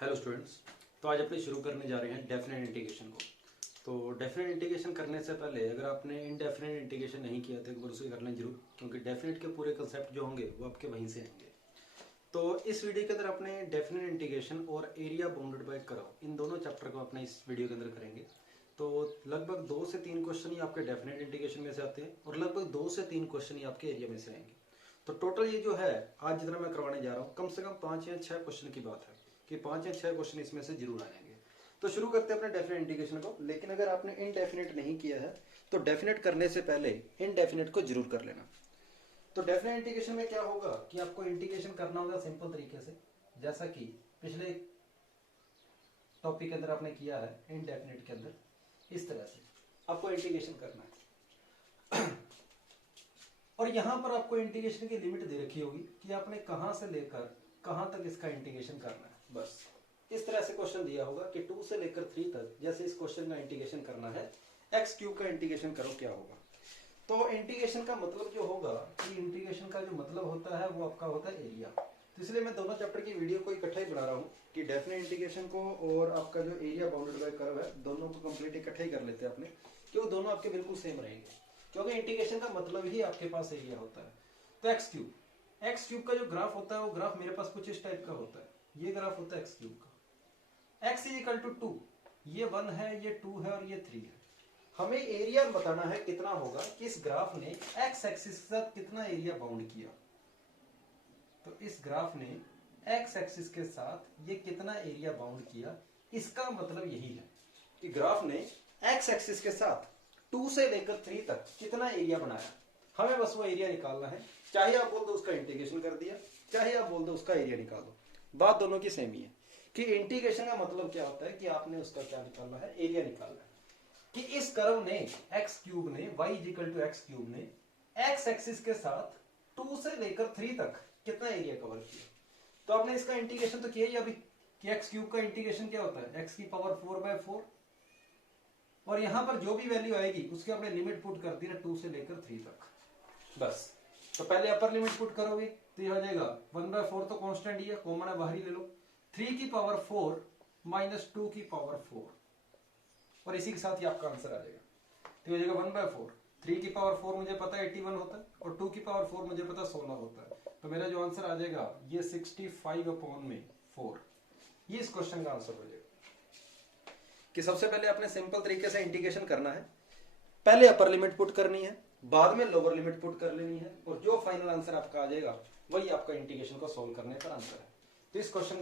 Hello students. तो आज अपने शुरू करने जा रहे हैं डेफिनेट इंटीग्रेशन को। तो डेफिनेट इंटीग्रेशन करने से पहले अगर आपने इनडेफिनेट इंटीग्रेशन नहीं किया तो एक बार उसे कर लें जरूर, क्योंकि डेफिनेट के पूरे कंसेप्ट जो होंगे वो आपके वहीं से आएंगे। तो इस वीडियो के अंदर अपने डेफिनेट इंटीग्रेशन और एरिया बाउंडेड बाय कर्व इन दोनों चैप्टर को अपने इस वीडियो के अंदर करेंगे। तो लगभग 2 से 3 क्वेश्चन ही आपके डेफिनेट इंटीग्रेशन में से आते हैं और लगभग 2 से 3 क्वेश्चन ही आपके एरिया में से आएंगे। तो टोटल ये जो है आज जितना मैं करवाने जा रहा हूँ, कम से कम 5 या 6 क्वेश्चन की बात है कि 5 या 6 क्वेश्चन इसमें से जरूर आएंगे। तो शुरू करते हैं अपने डेफिनेट इंटीग्रेशन को। लेकिन अगर आपने इनडेफिनेट नहीं किया है तो डेफिनेट करने से पहले इनडेफिनेट को जरूर कर लेना। तो डेफिनेट इंटीग्रेशन में क्या होगा कि आपको इंटीग्रेशन करना होगा सिंपल तरीके से, जैसा कि पिछले टॉपिक के अंदर आपने किया है। इनडेफिनेट के अंदर इस तरह से आपको इंटीग्रेशन करना है और यहां पर आपको इंटीग्रेशन की लिमिट दे रखी होगी कि आपने कहां से लेकर कहां तक इसका इंटीग्रेशन करना है। बस इस तरह से क्वेश्चन दिया होगा कि 2 से लेकर 3 तक, जैसे इस क्वेश्चन का इंटीग्रेशन करना है, एक्स क्यूब का इंटीग्रेशन करो क्या होगा। तो इंटीग्रेशन का मतलब जो होगा कि इंटीग्रेशन का जो मतलब होता है वो आपका होता है एरिया। तो इसलिए मैं दोनों चैप्टर की वीडियो को इकट्ठा ही बना रहा हूँ कि डेफिनेट इंटीग्रेशन को और आपका जो एरिया बाउंडेड बाय कर्व है दोनों को कंप्लीट इकट्ठा ही कर लेते हैं अपने, क्योंकि दोनों आपके बिल्कुल सेम रहेंगे, क्योंकि इंटीग्रेशन का मतलब ही आपके पास एरिया होता है। तो एक्स क्यूब का जो ग्राफ होता है वो ग्राफ मेरे पास कुछ इस टाइप का होता है। ये ग्राफ होता है एक्स क्यूब का। एक्स इज इक्वल टू 2, ये 1 है, ये 2 है और ये 3 है। हमें एरिया बताना है कितना होगा कि इस ग्राफ ने एक्स एक्सिस के साथ कितना एरिया बाउंड किया। तो इस ग्राफ ने एक्स एक्सिस के साथ ये कितना एरिया बाउंड किया, इसका मतलब यही है कि ग्राफ ने एक्स एक्सिस के साथ 2 से लेकर 3 तक कितना एरिया बनाया। हमें बस वो एरिया निकालना है। चाहे आप बोल दो उसका इंटीग्रेशन कर दिया, चाहे आप बोल दो उसका एरिया निकाल दो, बात दोनों की सेम ही है कि इंटीग्रेशन का मतलब क्या होता है कि आपने उसका क्या निकालना है, एरिया निकालना है। कि इस कर्व ने एक्स क्यूब ने y equal to x cube ने एक्स एक्सिस के साथ 2 से लेकर 3 तक कितना एरिया कवर किया। तो आपने इसका इंटीग्रेशन तो किया ही अभी कि एक्स क्यूब का इंटीग्रेशन क्या होता है, एक्स की पावर 4/4 और यहां पर जो भी वैल्यू आएगी उसकी आपने लिमिट पुट कर दी ना 2 से लेकर 3 तक। बस तो पहले अपर लिमिट पुट करोगे तो ये हो जाएगा 1/4, तो कांस्टेंट ही है, कॉमन है, बाहर ही ले लो। 3 की पावर 4 माइनस 2 की पावर 4 और इसी के साथ ही आपका आंसर आ जाएगा। तो हो जाएगा 1/4। 3 की पावर 4 मुझे पता है 81 होता है और 2 की पावर 4 मुझे पता है 16 होता है। तो मेरा जो आंसर आ जाएगा ये 65/4। ये इस क्वेश्चन का आंसर हो जाएगा कि सबसे पहले आपने सिंपल तरीके से इंटीग्रेशन करना है। पहले अपर लिमिट पुट करनी है, बाद में लोअर लिमिट पुट कर लेनी है और जो फाइनल आंसर आपका आ जाएगा वही आपका इंटीग्रेशन को सॉल्व करने पर आंसर है। तो इस क्वेश्चन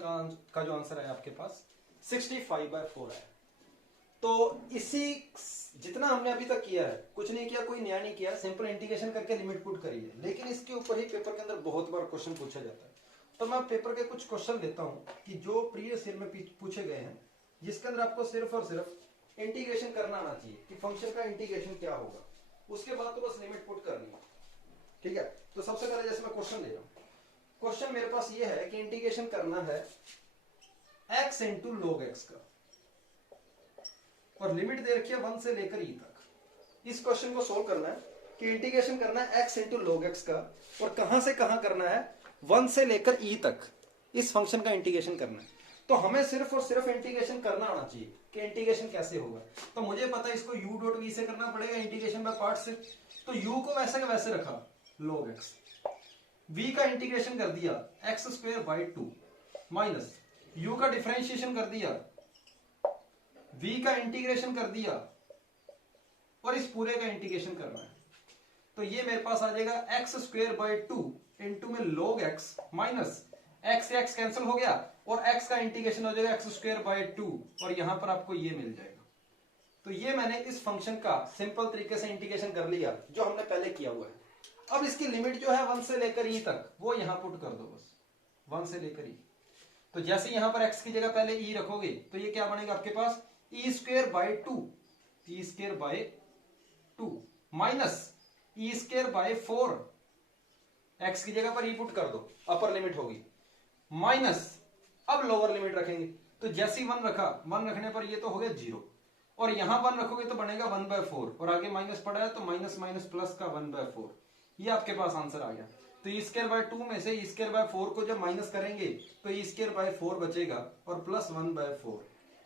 का जो आंसर है आपके पास 65/4 है। तो इसी जितना हमने अभी तक किया है, कुछ नहीं किया, कोई नया नहीं किया, सिंपल इंटीग्रेशन करके लिमिट पुट करी है। लेकिन इसके ऊपर ही पेपर के अंदर बहुत बार क्वेश्चन पूछा जाता है। तो मैं पेपर के कुछ क्वेश्चन लेता हूं कि जो प्रीवियस ईयर में पूछे गए हैं, जिसके अंदर आपको सिर्फ और सिर्फ इंटीग्रेशन करना आना चाहिए कि फंक्शन का इंटीग्रेशन क्या होगा। उसके बाद तो बस लिमिट पुट करनी है, ठीक है। तो सबसे पहले जैसे मैं क्वेश्चन ले रहा हूं, क्वेश्चन मेरे पास ये है कि इंटीग्रेशन करना है x इंटू log x का और लिमिट दे रखी है 1 से लेकर e तक। इस क्वेश्चन को सोल्व करना है कि इंटीग्रेशन करना है x इंटू log x का और कहां से कहां करना है, 1 से लेकर e तक इस फंक्शन का इंटीग्रेशन करना है। तो हमें सिर्फ और सिर्फ इंटीग्रेशन करना आना चाहिए कि इंटीग्रेशन कैसे होगा। तो मुझे पता है इसको u डॉट v से करना पड़ेगा इंटीग्रेशन बाय पार्ट से। तो u को वैसे का वैसे रखा log x, v का इंटीग्रेशन कर दिया x² 2 माइनस u का डिफरेंशिएशन कर दिया, v का इंटीग्रेशन कर दिया और इस पूरे का इंटीग्रेशन करना है। तो ये मेरे पास आ जाएगा x² 2 इंटू में log x माइनस x से x कैंसिल हो गया और x का इंटीग्रेशन हो जाएगा x² 2 और यहां पर आपको ये मिल जाएगा। तो ये मैंने इस फंक्शन का सिंपल तरीके से इंटीग्रेशन कर लिया जो हमने पहले किया हुआ है। अब इसकी लिमिट जो है 1 से लेकर e तक वो यहां पुट कर दो, बस 1 से लेकर e। तो जैसे यहां पर x की जगह पहले e रखोगे तो ये क्या बनेगा आपके पास e² 2 माइनस e² 4। x की जगह पर e पुट कर दो, अपर लिमिट होगी, माइनस अब लोअर लिमिट रखेंगे। तो जैसे 1 रखा, 1 रखने पर ये तो हो गया 0 और यहां 1 रखोगे तो बनेगा 1/4 और आगे माइनस पड़ा है तो माइनस माइनस प्लस का 1/4। ये आपके पास आंसर आ गया। तो ई स्क्वायर बाय 2 में से ई स्क्वायर बाय 4 को जब माइनस करेंगे तो ई स्क्वायर बाय 4 बचेगा और प्लस 1 बाय 4।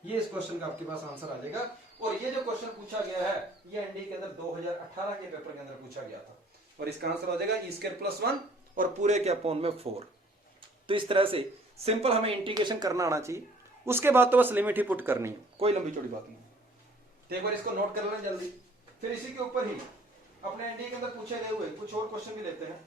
ये इस क्वेश्चन का आपके पास आंसर आ जाएगा। और ये जो क्वेश्चन पूछा गया है ये एनडी के अंदर 2018 के पेपर के अंदर पूछा गया था और इसका आंसर हो जाएगा ई स्क्वायर प्लस 1 और पूरे के अपॉन में 4। तो इस तरह से सिंपल हमें इंटीग्रेशन करना आना चाहिए, उसके बाद तो बस लिमिट ही पुट करनी है, कोई लंबी चौड़ी बात नहीं। तो एक बार इसको नोट कर लेना जल्दी, फिर इसी के ऊपर ही अपने एनडी के अंदर पूछे गए हुए कुछ और क्वेश्चन भी लेते हैं।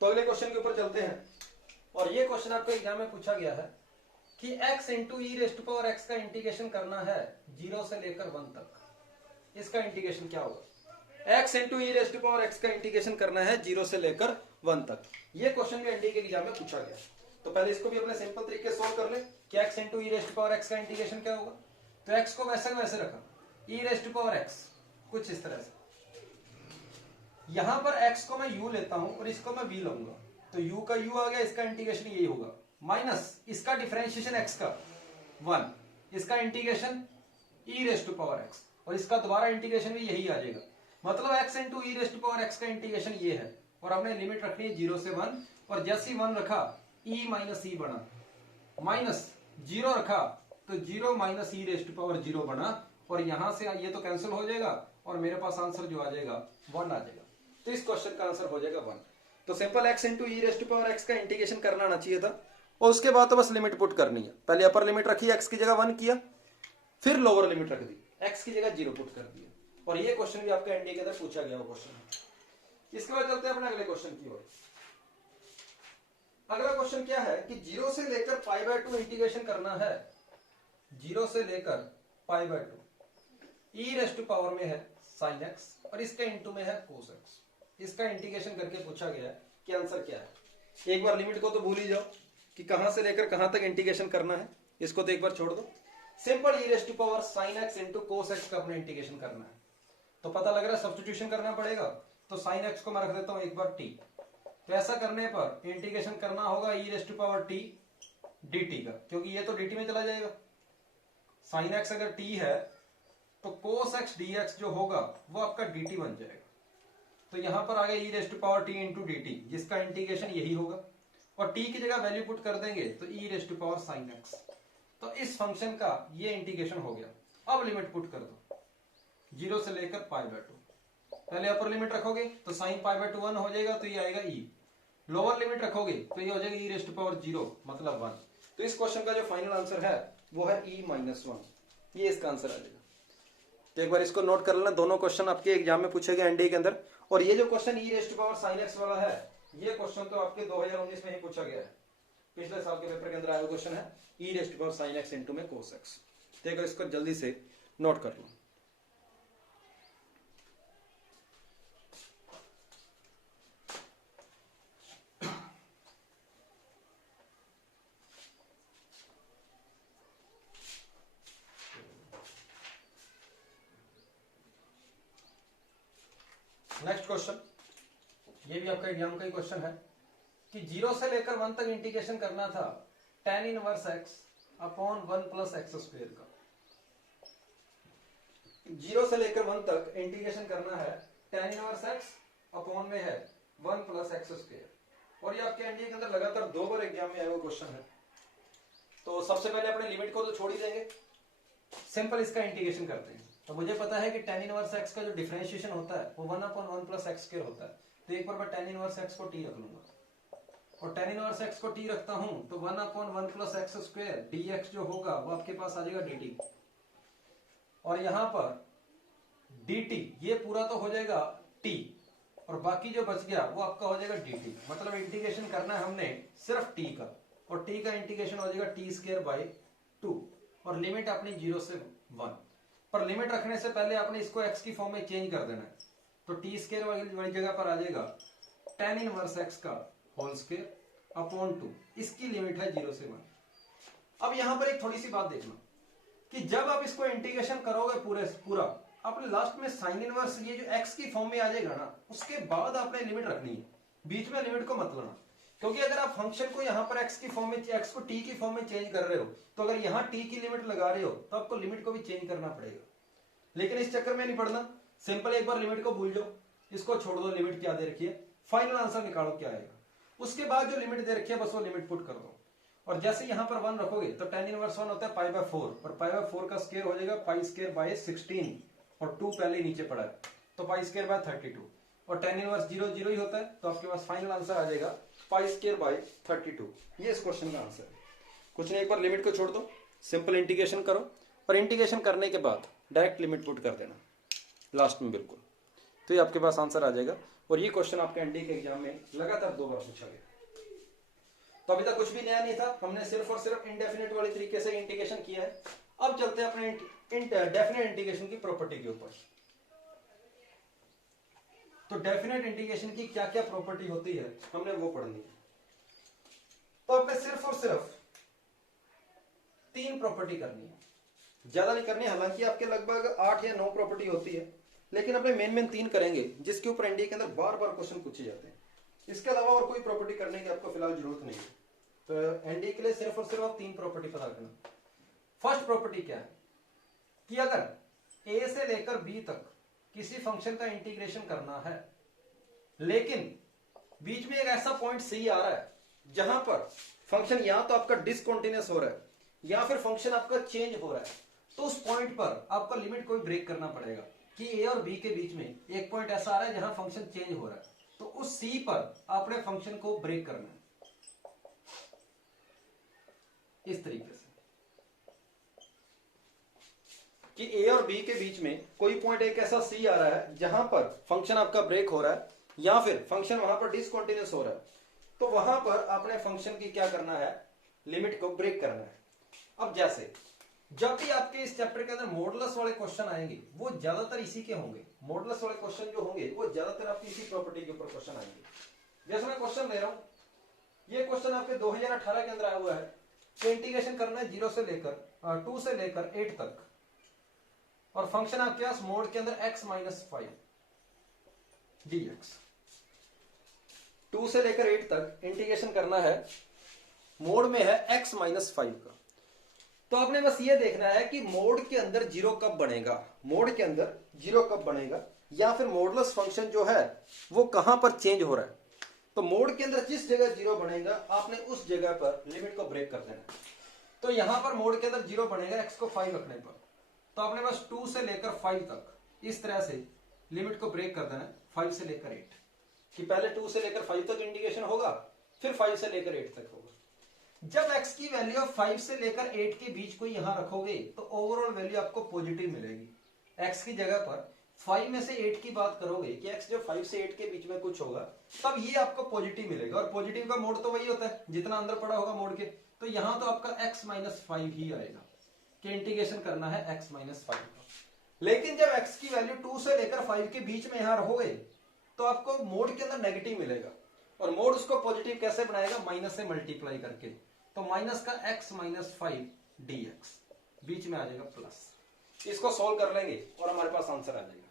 तो अगले क्वेश्चन के ऊपर चलते हैं और ये क्वेश्चन आपको एग्जाम में पूछा गया है कि x into e rest to power x का इंटीग्रेशन करना है 0 से लेकर 1 तक। इसका इंटीग्रेशन क्या होगा? x into e rest to power x का इंटीग्रेशन करना है 0 से लेकर 1 तक। ये क्वेश्चन भी एनडी के एग्जाम में पूछा गया। तो पहले इसको भी अपने सिंपल तरीके से सोल्व कर ले कि x into e rest to power x का इंटीग्रेशन क्या होगा। तो x को वैसे वैसे रखा, e rest to power x कुछ इस तरह से, यहां पर x को मैं u लेता हूं और इसको मैं v लूंगा, तो u का u आ गया, इसका इंटीग्रेशन यही होगा, माइनस इसका डिफरेंशिएशन x का 1, इसका integration e raised to power x और इसका दोबारा इंटीग्रेशन भी यही आ जाएगा। मतलब x into e rest to power x का इंटीग्रेशन ये है और हमने लिमिट रखनी है 0 से 1 और जैसे ही 1 रखा e माइनस ई बना, माइनस 0 रखा तो 0 minus e rest to power 0 बना और यहां से ये तो कैंसिल हो जाएगा और मेरे पास आंसर जो आ जाएगा 1 आ जाएगा। तो इस क्वेश्चन का आंसर हो जाएगा 1। तो simple x into e rest to power x का इंटीग्रेशन करना आना चाहिए था और उसके बाद तो बस लिमिट पुट करनी है। पहले अपर लिमिट रखी, x की जगह 1 किया, फिर लोअर लिमिट रख दी, x की जगह 0 पुट कर दिया। और ये क्वेश्चन भी आपका एनडी के अंदर पूछा गया क्वेश्चन है। इसके बाद चलते हैं अपने अगले क्वेश्चन की ओर। अगला क्वेश्चन क्या है कि 0 से लेकर पाई बाय 2 इंटीग्रेशन करना है, 0 से लेकर pi by 2, e rest to power में है साइन x और इसके इंटू में है कोस x। इसका इंटीग्रेशन करके पूछा गया है कि आंसर क्या है। एक बार लिमिट को तो भूल ही जाओ कि कहां से लेकर कहां तक इंटीग्रेशन करना है, इसको तो एक बार छोड़ दो। Simple e rest to power sine x into cos x का अपने इंटीग्रेशन करना है। तो पता लग रहा है सब्स्टिट्यूशन करना पड़ेगा, तो साइन x को मैं रख देता हूं एक बार t। तो ऐसा करने पर इंटीग्रेशन करना होगा e rest to power t dt का, क्योंकि ये तो dt में चला जाएगा। साइन x अगर t है तो कोस x dx जो होगा वो आपका dt बन जाएगा। तो यहां पर आ गया e rest to power t into d t, जिसका इंटीग्रेशन यही होगा और t की जगह वैल्यू पुट कर देंगे तो e rest to power sine x। तो इस फंक्शन का ये इंटीग्रेशन हो गया। अब लिमिट पुट कर दो 0 से लेकर पाई बाय 2। पहले अपर लिमिट रखोगे तो साइन पाई बाय 2 1 हो जाएगा, तो ये आएगा e। लोअर लिमिट रखोगे तो ये हो जाएगा ई रेस्ट टू पावर 0 मतलब 1। तो इस क्वेश्चन का जो फाइनल आंसर है वो है e माइनस 1। ये इसका आंसर आ जाएगा। तो एक बार इसको नोट कर लेना, दोनों क्वेश्चन आपके एग्जाम में पूछे गए एनडी के अंदर। और ये जो question e rest to power sine x वाला है, ये क्वेश्चन तो आपके 2019 में ही पूछा गया है, पिछले साल के पेपर के अंदर आया क्वेश्चन है e rest to power sine x into में कोस x। तो एक बार इसको जल्दी से नोट कर लो। नेक्स्ट क्वेश्चन, ये भी आपका एग्जाम का ही क्वेश्चन है कि 0 से लेकर 1 तक इंटीग्रेशन करना था tan inverse x upon 1 plus x square का। 0 से लेकर 1 तक इंटीग्रेशन करना है tan इनवर्स x अपॉन में है 1 प्लस एक्स स्क्वायर। और ये आपके एनडीए के अंदर लगातार 2 बार एग्जाम में आया हुआ क्वेश्चन है। तो सबसे पहले अपने लिमिट को तो छोड़ ही देंगे, सिंपल इसका इंटीग्रेशन करते हैं। तो मुझे पता है कि tan इनवर्स x का जो डिफरेंशिएशन होता है वो 1 अपॉन 1 प्लस एक्स स्क्वायर होता है। तो एक बार मैं tan इनवर्स x को t रख लूंगा और tan इनवर्स x को t रखता हूं तो 1 upon 1 plus x square dx जो होगा वो आपके पास आ जाएगा dt। और यहां पर dt ये पूरा तो हो जाएगा t और बाकी जो बच गया वो आपका हो जाएगा dt। मतलब इंटीग्रेशन करना है हमने सिर्फ t का, और t का इंटीग्रेशन हो जाएगा t स्क्वायर बाय 2 और लिमिट अपनी 0 से 1। पर लिमिट रखने से पहले आपने इसको x की फॉर्म में चेंज कर देना है। तो टी स्क्वायर वाली जगह पर आ जाएगा tan इनवर्स x का होल स्क्वायर अपॉन 2, इसकी लिमिट है 0 से 1। अब यहां पर एक थोड़ी सी बात देखना कि जब आप इसको इंटीग्रेशन करोगे पूरा आपने लास्ट में साइन इनवर्स ये जो x की फॉर्म में आ जाएगा ना, उसके बाद आपने लिमिट रखनी है, बीच में लिमिट को मत लेना। क्योंकि अगर आप फंक्शन को यहाँ पर एक्स की फॉर्म में, एक्स को टी की फॉर्म में चेंज कर रहे हो, तो अगर यहाँ टी की लिमिट लगा रहे हो तो आपको लिमिट को भी चेंज करना पड़ेगा। लेकिन इस चक्कर में नहीं पड़ना, सिंपल एक बार लिमिट को भूल जाओ, इसको छोड़ दो, लिमिट क्या दे रखी है, फाइनल आंसर निकालो क्या आएगा। उसके बाद जो लिमिट दे रखी है बस वो लिमिट पुट कर दो। और जैसे यहाँ पर 1 रखोगे तो tan इनवर्स 1 होता है पाई बाय 4, और पाई बाय 4 का स्क्वायर हो जाएगा पाई स्क्वायर बाय 16, और 2 पहले ही नीचे पड़ा है तो पाई स्क्वायर बाय 32, और tan इनवर्स 0 0 ही होता है, तो आपके पास फाइनल आंसर आ जाएगा पाई स्क्वायर बाय 32। ये इस क्वेश्चन का आंसर है। कुछ नहीं, एक बार लिमिट को छोड़ दो, सिंपल इंटीग्रेशन करो, और इंटीग्रेशन करने के बाद डायरेक्ट लिमिट पुट कर देना लास्ट में बिल्कुल, तो ये आपके पास आंसर आ जाएगा। और ये क्वेश्चन आपके एनडी के एग्जाम में लगातार 2 बार पूछा गया। तो अभी तक कुछ भी नया नहीं था, हमने सिर्फ और सिर्फ इंडेफिनिट वाले तरीके से इंटीग्रेशन किया है। अब चलते हैं अपने डेफिनेट इंटीग्रेशन की प्रॉपर्टी के ऊपर। तो डेफिनेट इंटीग्रेशन की क्या क्या प्रॉपर्टी होती है हमने वो पढ़नी है। तो आपने सिर्फ और सिर्फ 3 प्रॉपर्टी करनी है, ज्यादा नहीं करनी है। हालांकि आपके लगभग 8 या 9 प्रॉपर्टी होती है, लेकिन अपने मेन 3 करेंगे जिसके ऊपर एनडीए के अंदर बार बार क्वेश्चन पूछे जाते हैं। इसके अलावा और कोई प्रॉपर्टी करने की आपको फिलहाल जरूरत नहीं है। तो एनडीए के लिए सिर्फ और सिर्फ आप 3 प्रॉपर्टी पता करना। फर्स्ट प्रॉपर्टी क्या है कि अगर ए से लेकर बी तक किसी फंक्शन का इंटीग्रेशन करना है, लेकिन बीच में एक ऐसा पॉइंट सी आ रहा है जहां पर फंक्शन या तो आपका डिसकंटीन्यूअस हो रहा है या फिर फंक्शन आपका चेंज हो रहा है, तो उस पॉइंट पर आपका लिमिट को ब्रेक करना पड़ेगा कि ए और बी के बीच में एक पॉइंट ऐसा आ रहा है जहां फंक्शन चेंज हो रहा है, तो उस सी पर आपने फंक्शन को ब्रेक करना है इस तरीके से कि ए और बी के बीच में कोई पॉइंट एक ऐसा सी आ रहा है जहां पर फंक्शन आपका ब्रेक हो रहा है या फिर फंक्शन वहां पर डिसकंटीन्यूअस हो रहा है, तो वहां पर आपने फंक्शन की क्या करना है, लिमिट को ब्रेक करना है। अब जैसे जब भी आपके इस चैप्टर के अंदर मॉडुलस वाले क्वेश्चन आएंगे वो ज्यादातर इसी के होंगे। मॉडुलस वाले क्वेश्चन जो होंगे वो ज्यादातर आपकी इसी प्रॉपर्टी के ऊपर क्वेश्चन आएंगे। जैसे मैं क्वेश्चन ले रहा हूं, ये क्वेश्चन आपके 2018 के अंदर आया हुआ है। तो इंटीग्रेशन करना है 0 से लेकर 2 से लेकर 8 तक, और फंक्शन आपके पास मोड के अंदर x माइनस 5 dx। 2 से लेकर 8 तक इंटीग्रेशन करना है, मोड में है x माइनस 5 का। तो आपने बस ये देखना है कि मोड के अंदर 0 कब बनेगा, मोड के अंदर 0 कब बनेगा, या फिर मॉडुलस फंक्शन जो है वो कहां पर चेंज हो रहा है। तो मोड के अंदर जिस जगह 0 बनेगा आपने उस जगह पर लिमिट को ब्रेक कर देना। तो यहां पर मोड के अंदर 0 बनेगा x को 5 रखने पर, तो आपने बस 2 से लेकर 5 तक इस तरह से लिमिट को ब्रेक कर देना है 5 से लेकर 8, कि पहले 2 से लेकर 5 तक इंटीग्रेशन होगा, फिर 5 से लेकर 8 तक होगा। जब x की वैल्यू 5 से लेकर 8 के बीच को यहां रखोगे तो ओवरऑल वैल्यू आपको पॉजिटिव मिलेगी। x की जगह पर 5 में से 8 की बात करोगे कि x जब 5 से 8 के बीच में कुछ होगा तब ये आपको पॉजिटिव मिलेगा, और पॉजिटिव का मोड तो वही होता है जितना अंदर पड़ा होगा मोड के। तो यहां तो आपका x माइनस 5 ही आएगा कि इंटीग्रेशन करना है x माइनस 5 का। लेकिन जब x की वैल्यू 2 से लेकर 5 के बीच में यहां रहोगे तो आपको मोड के अंदर नेगेटिव मिलेगा, और मोड उसको पॉजिटिव कैसे बनाएगा, माइनस से मल्टीप्लाई करके। तो माइनस का x माइनस 5 dx, बीच में आ जाएगा प्लस। इसको सॉल्व कर लेंगे और हमारे पास आंसर आ जाएगा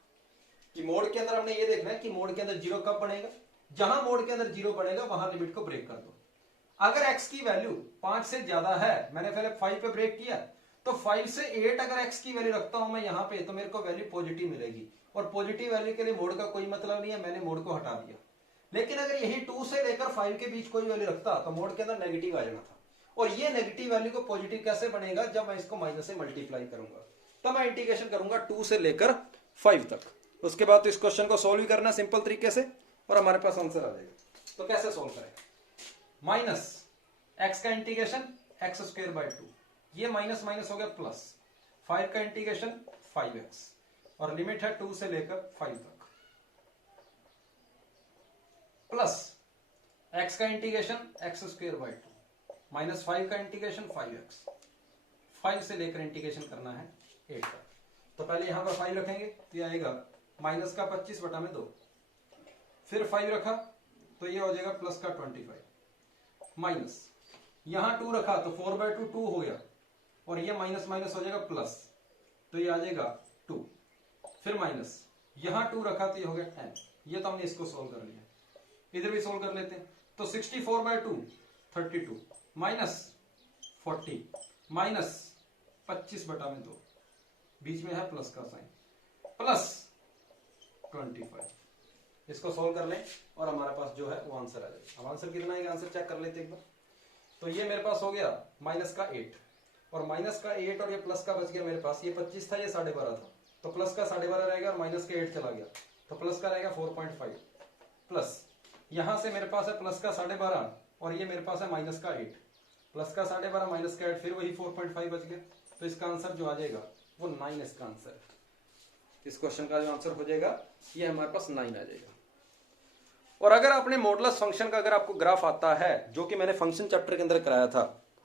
कि मोड के अंदर हमने ये देखना है कि मोड के अंदर 0 कब बनेगा, जहां मोड के अंदर 0 बनेगा वहां लिमिट को ब्रेक कर दो। अगर x की वैल्यू 5 से ज्यादा है, मैंने पहले 5 पे ब्रेक किया, तो 5 से 8 अगर x की वैल्यू रखता हूं मैं यहां पे, तो मेरे को वैल्यू पॉजिटिव मिलेगी, और पॉजिटिव वैल्यू के लिए मोड का कोई मतलब नहीं है, मैंने मोड को हटा दिया। लेकिन अगर यही 2 से लेकर 5 के बीच कोई वैल्यू रखता तो मोड के अंदर नेगेटिव आ जाना था, और ये नेगेटिव वैल्यू को पॉजिटिव कैसे बनेगा, जब मैं इसको माइनस से मल्टीप्लाई करूंगा। तब मैं इंटीग्रेशन करूंगा 2 से लेकर 5 तक। उसके बाद तो इस क्वेश्चन को सोल्व ही करना सिंपल तरीके से, और हमारे पास आंसर आ जाएगा। तो कैसे सोल्व करें, माइनस x का इंटीग्रेशन x स्क्वायर बाय 2, ये माइनस माइनस हो गया प्लस 5 का इंटीग्रेशन 5x, और लिमिट है 2 से लेकर 5 तक, प्लस x का integration x square by 2 minus 5 का इंटीग्रेशन 5x, 5 से लेकर इंटीग्रेशन करना है 8 तक। तो पहले यहां पर 5 रखेंगे तो ये आएगा माइनस का 25 बटा में 2, फिर 5 रखा तो ये हो जाएगा प्लस का 25, माइनस यहां 2 रखा तो 4/2 2 हो गया, और ये माइनस माइनस हो जाएगा प्लस, तो ये आ जाएगा 2, फिर माइनस यहां 2 रखा तो ये हो गया 10। ये तो हमने इसको सोल्व कर लिया, इधर भी सोल्व कर लेते हैं। तो 64/2 32 माइनस 40 माइनस 25/2, बीच में है प्लस का साइन, प्लस 25। इसको सोल्व कर लें और हमारे पास जो है वो आंसर आ जाएगा। अब आंसर कितना है आंसर चेक कर लेते एक बार। तो ये मेरे पास हो गया माइनस का 8 और माइनस का 8 और ये प्लस का बच गया मेरे पास। ये 25 था, ये 12.5 था, तो प्लस का 12.5 रहेगा और माइनस का 8 चला गया, तो प्लस का रहेगा 4.5 प्लस यहां से मेरे पास है प्लस का 12.5 और ये मेरे पास है माइनस का 8, प्लस का 12.5 माइनस का 8 फिर वही 4.5 बच गया। तो इसका आंसर जो आ जाएगा वो 9 इसका आंसर है। इस क्वेश्चन का जो आंसर हो जाएगा ये हमारे पास 9 आ जाएगा। और अगर आपने मॉडुलस फंक्शन का अगर आपको ग्राफ आता है जो कि मैंने फंक्शन चैप्टर के अंदर कराया था,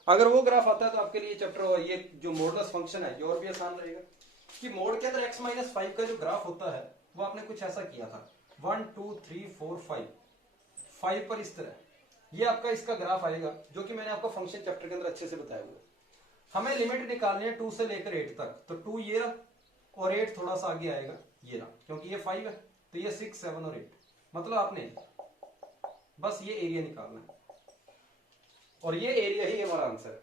अगर वो ग्राफ आता है तो आपके लिए चैप्टर और ये जो मॉडुलस फंक्शन है ये और भी आसान रहेगा। कि मोड के अंदर x-5 का जो ग्राफ होता है वो आपने कुछ ऐसा किया था 1 2 3 4 5 पर इस तरह ये आपका इसका ग्राफ आएगा जो कि मैंने आपको फंक्शन चैप्टर के अंदर अच्छे से बताया हुआ। हमें लिमिट निकालनी है 2 से लेकर 8 तक, तो 2 ये रहा और 8 थोड़ा सा आगे आएगा ये रहा, क्योंकि ये 5 है तो ये 6 7 और 8, मतलब आपने बस ये एरिया निकालना है और ये एरिया ही हमारा आंसर है।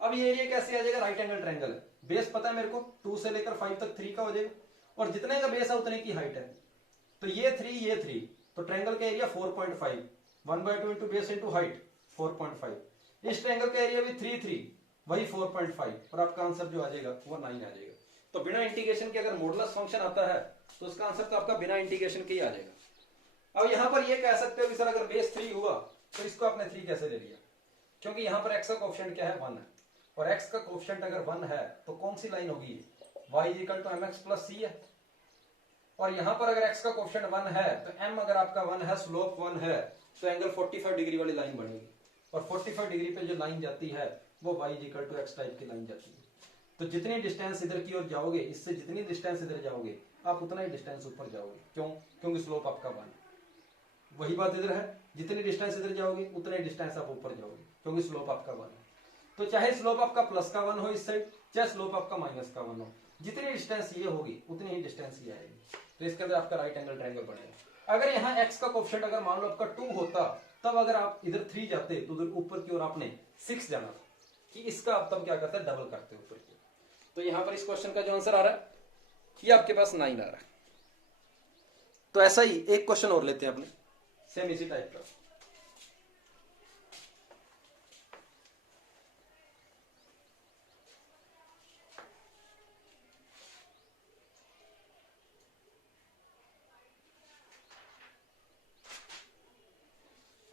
अब ये एरिया कैसे आ जाएगा, राइट एंगल ट्रायंगल है, बेस पता है मेरे को 2 से लेकर 5 तक 3 का हो जाएगा और जितने का बेस है उतने की हाइट है, तो ये 3 ये 3, तो ट्रायंगल का area 4.5 1/2 into base into height 4.5। इस ट्रायंगल का एरिया भी 3 3 वही 4.5 और आपका आंसर जो आ जाएगा वो 9 आ जाएगा। तो बिना इंटीग्रेशन के अगर मॉडुलस फंक्शन आता है तो उसका आंसर तो आपका बिना इंटीग्रेशन के ही आ जाएगा। अब यहां पर ये कह सकते हो कि सर अगर बेस 3 हुआ तो इसको आपने 3 कैसे ले लिया, क्योंकि यहां पर x का कोएफिशिएंट क्या है 1 है और x का कोएफिशिएंट अगर 1 है तो कौन सी लाइन होगी, y = mx + c है। और यहां पर अगर x का कोएफिशिएंट 1 है तो m अगर आपका 1 है, स्लोप 1 है, तो एंगल 45 डिग्री वाली लाइन बनेगी और 45 डिग्री पे जो लाइन जाती है वो y = x टाइप की लाइन जाती है। तो जितनी डिस्टेंस इधर की ओर जाओगे, इससे जितनी डिस्टेंस इधर जाओगे आप उतना ही डिस्टेंस ऊपर जाओगे, क्यों, क्योंकि स्लोप आपका 1 है। वही बात इधर है, जितनी डिस्टेंस इधर जाओगे उतने डिस्टेंस आप ऊपर जाओगे, क्योंकि स्लोप आपका 1 है। तो चाहे स्लोप आपका प्लस का 1 हो इस साइड, चाहे स्लोप आपका माइनस का 1 हो, जितनी डिस्टेंस ये होगी उतनी ही डिस्टेंस ये आएगी। तो इसके अंदर आपका राइट एंगल ट्रायंगल बनेगा। अगर यहाँ x का कोएफिशिएंट अगर मान लो आपका 2 होता, तब अगर आप इधर 3 जाते तो उधर ऊपर की ओर आपने 6 जाना था, कि इसका आप तब क्या करते हैं, डबल करते ऊपर की। तो यहाँ पर इस क्वेश्चन का जो आंसर आ रहा है ये आपके पास 9 आ रहा है। तो ऐसा ही एक क्वेश्चन और लेते हैं अपने, सेम इसी टाइप का।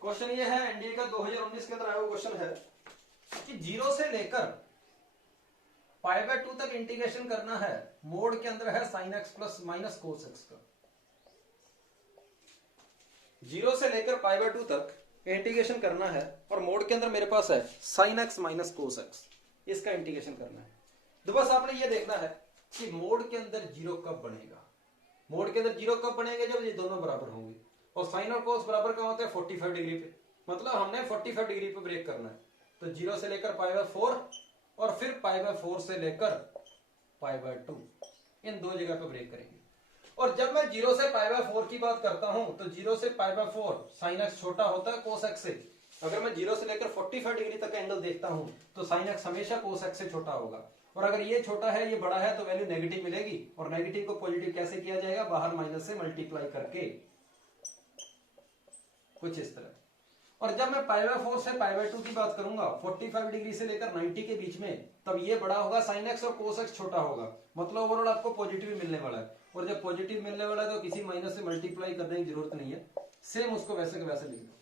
क्वेश्चन ये है, एनडीए का 2019 के अंदर आया हुआ क्वेश्चन है कि 0 से लेकर π/2 तक इंटीग्रेशन करना है, मोड के अंदर है sin x plus minus cos x का। 0 से लेकर π/2 तक इंटीग्रेशन करना है और मोड के अंदर मेरे पास है sin x minus cos x, इसका इंटीग्रेशन करना है। तो बस आपने ये देखना है कि मोड के अंदर 0 कब बनेगा। मोड के अंदर 0 कब बनेंगे, जब ये दोनों बराबर होंगे और साइन और cos बराबर कहाँ होता है 45 डिग्री पे, मतलब हमने 45 डिग्री पे ब्रेक करना है। तो 0 से लेकर π/4 और फिर π/4 से लेकर π/2, इन दो जगह पे ब्रेक करेंगे। और जब मैं 0 से π/4 की बात करता हूं तो 0 से π/4 sin x छोटा होता है cos x से। अगर मैं 0 से लेकर 45 डिग्री तक एंगल देखता हूं तो sin x हमेशा cos x से छोटा होगा, और अगर ये छोटा है ये बड़ा है तो वैल्यू नेगेटिव मिलेगी, और नेगेटिव को पॉजिटिव कैसे किया जाएगा, बाहर माइनस से मल्टीप्लाई करके, कुछ इस तरह। और जब मैं π/4 से π/2 की बात करूंगा 45 डिग्री से लेकर 90 के बीच में, तब ये बड़ा होगा sin x और cos x छोटा होगा, मतलब ओवरऑल आपको पॉजिटिव मिलने वाला है। और जब पॉजिटिव मिलने वाला है तो किसी माइनस से मल्टीप्लाई करने की जरूरत नहीं है, सेम उसको वैसे के वैसे लिख लो।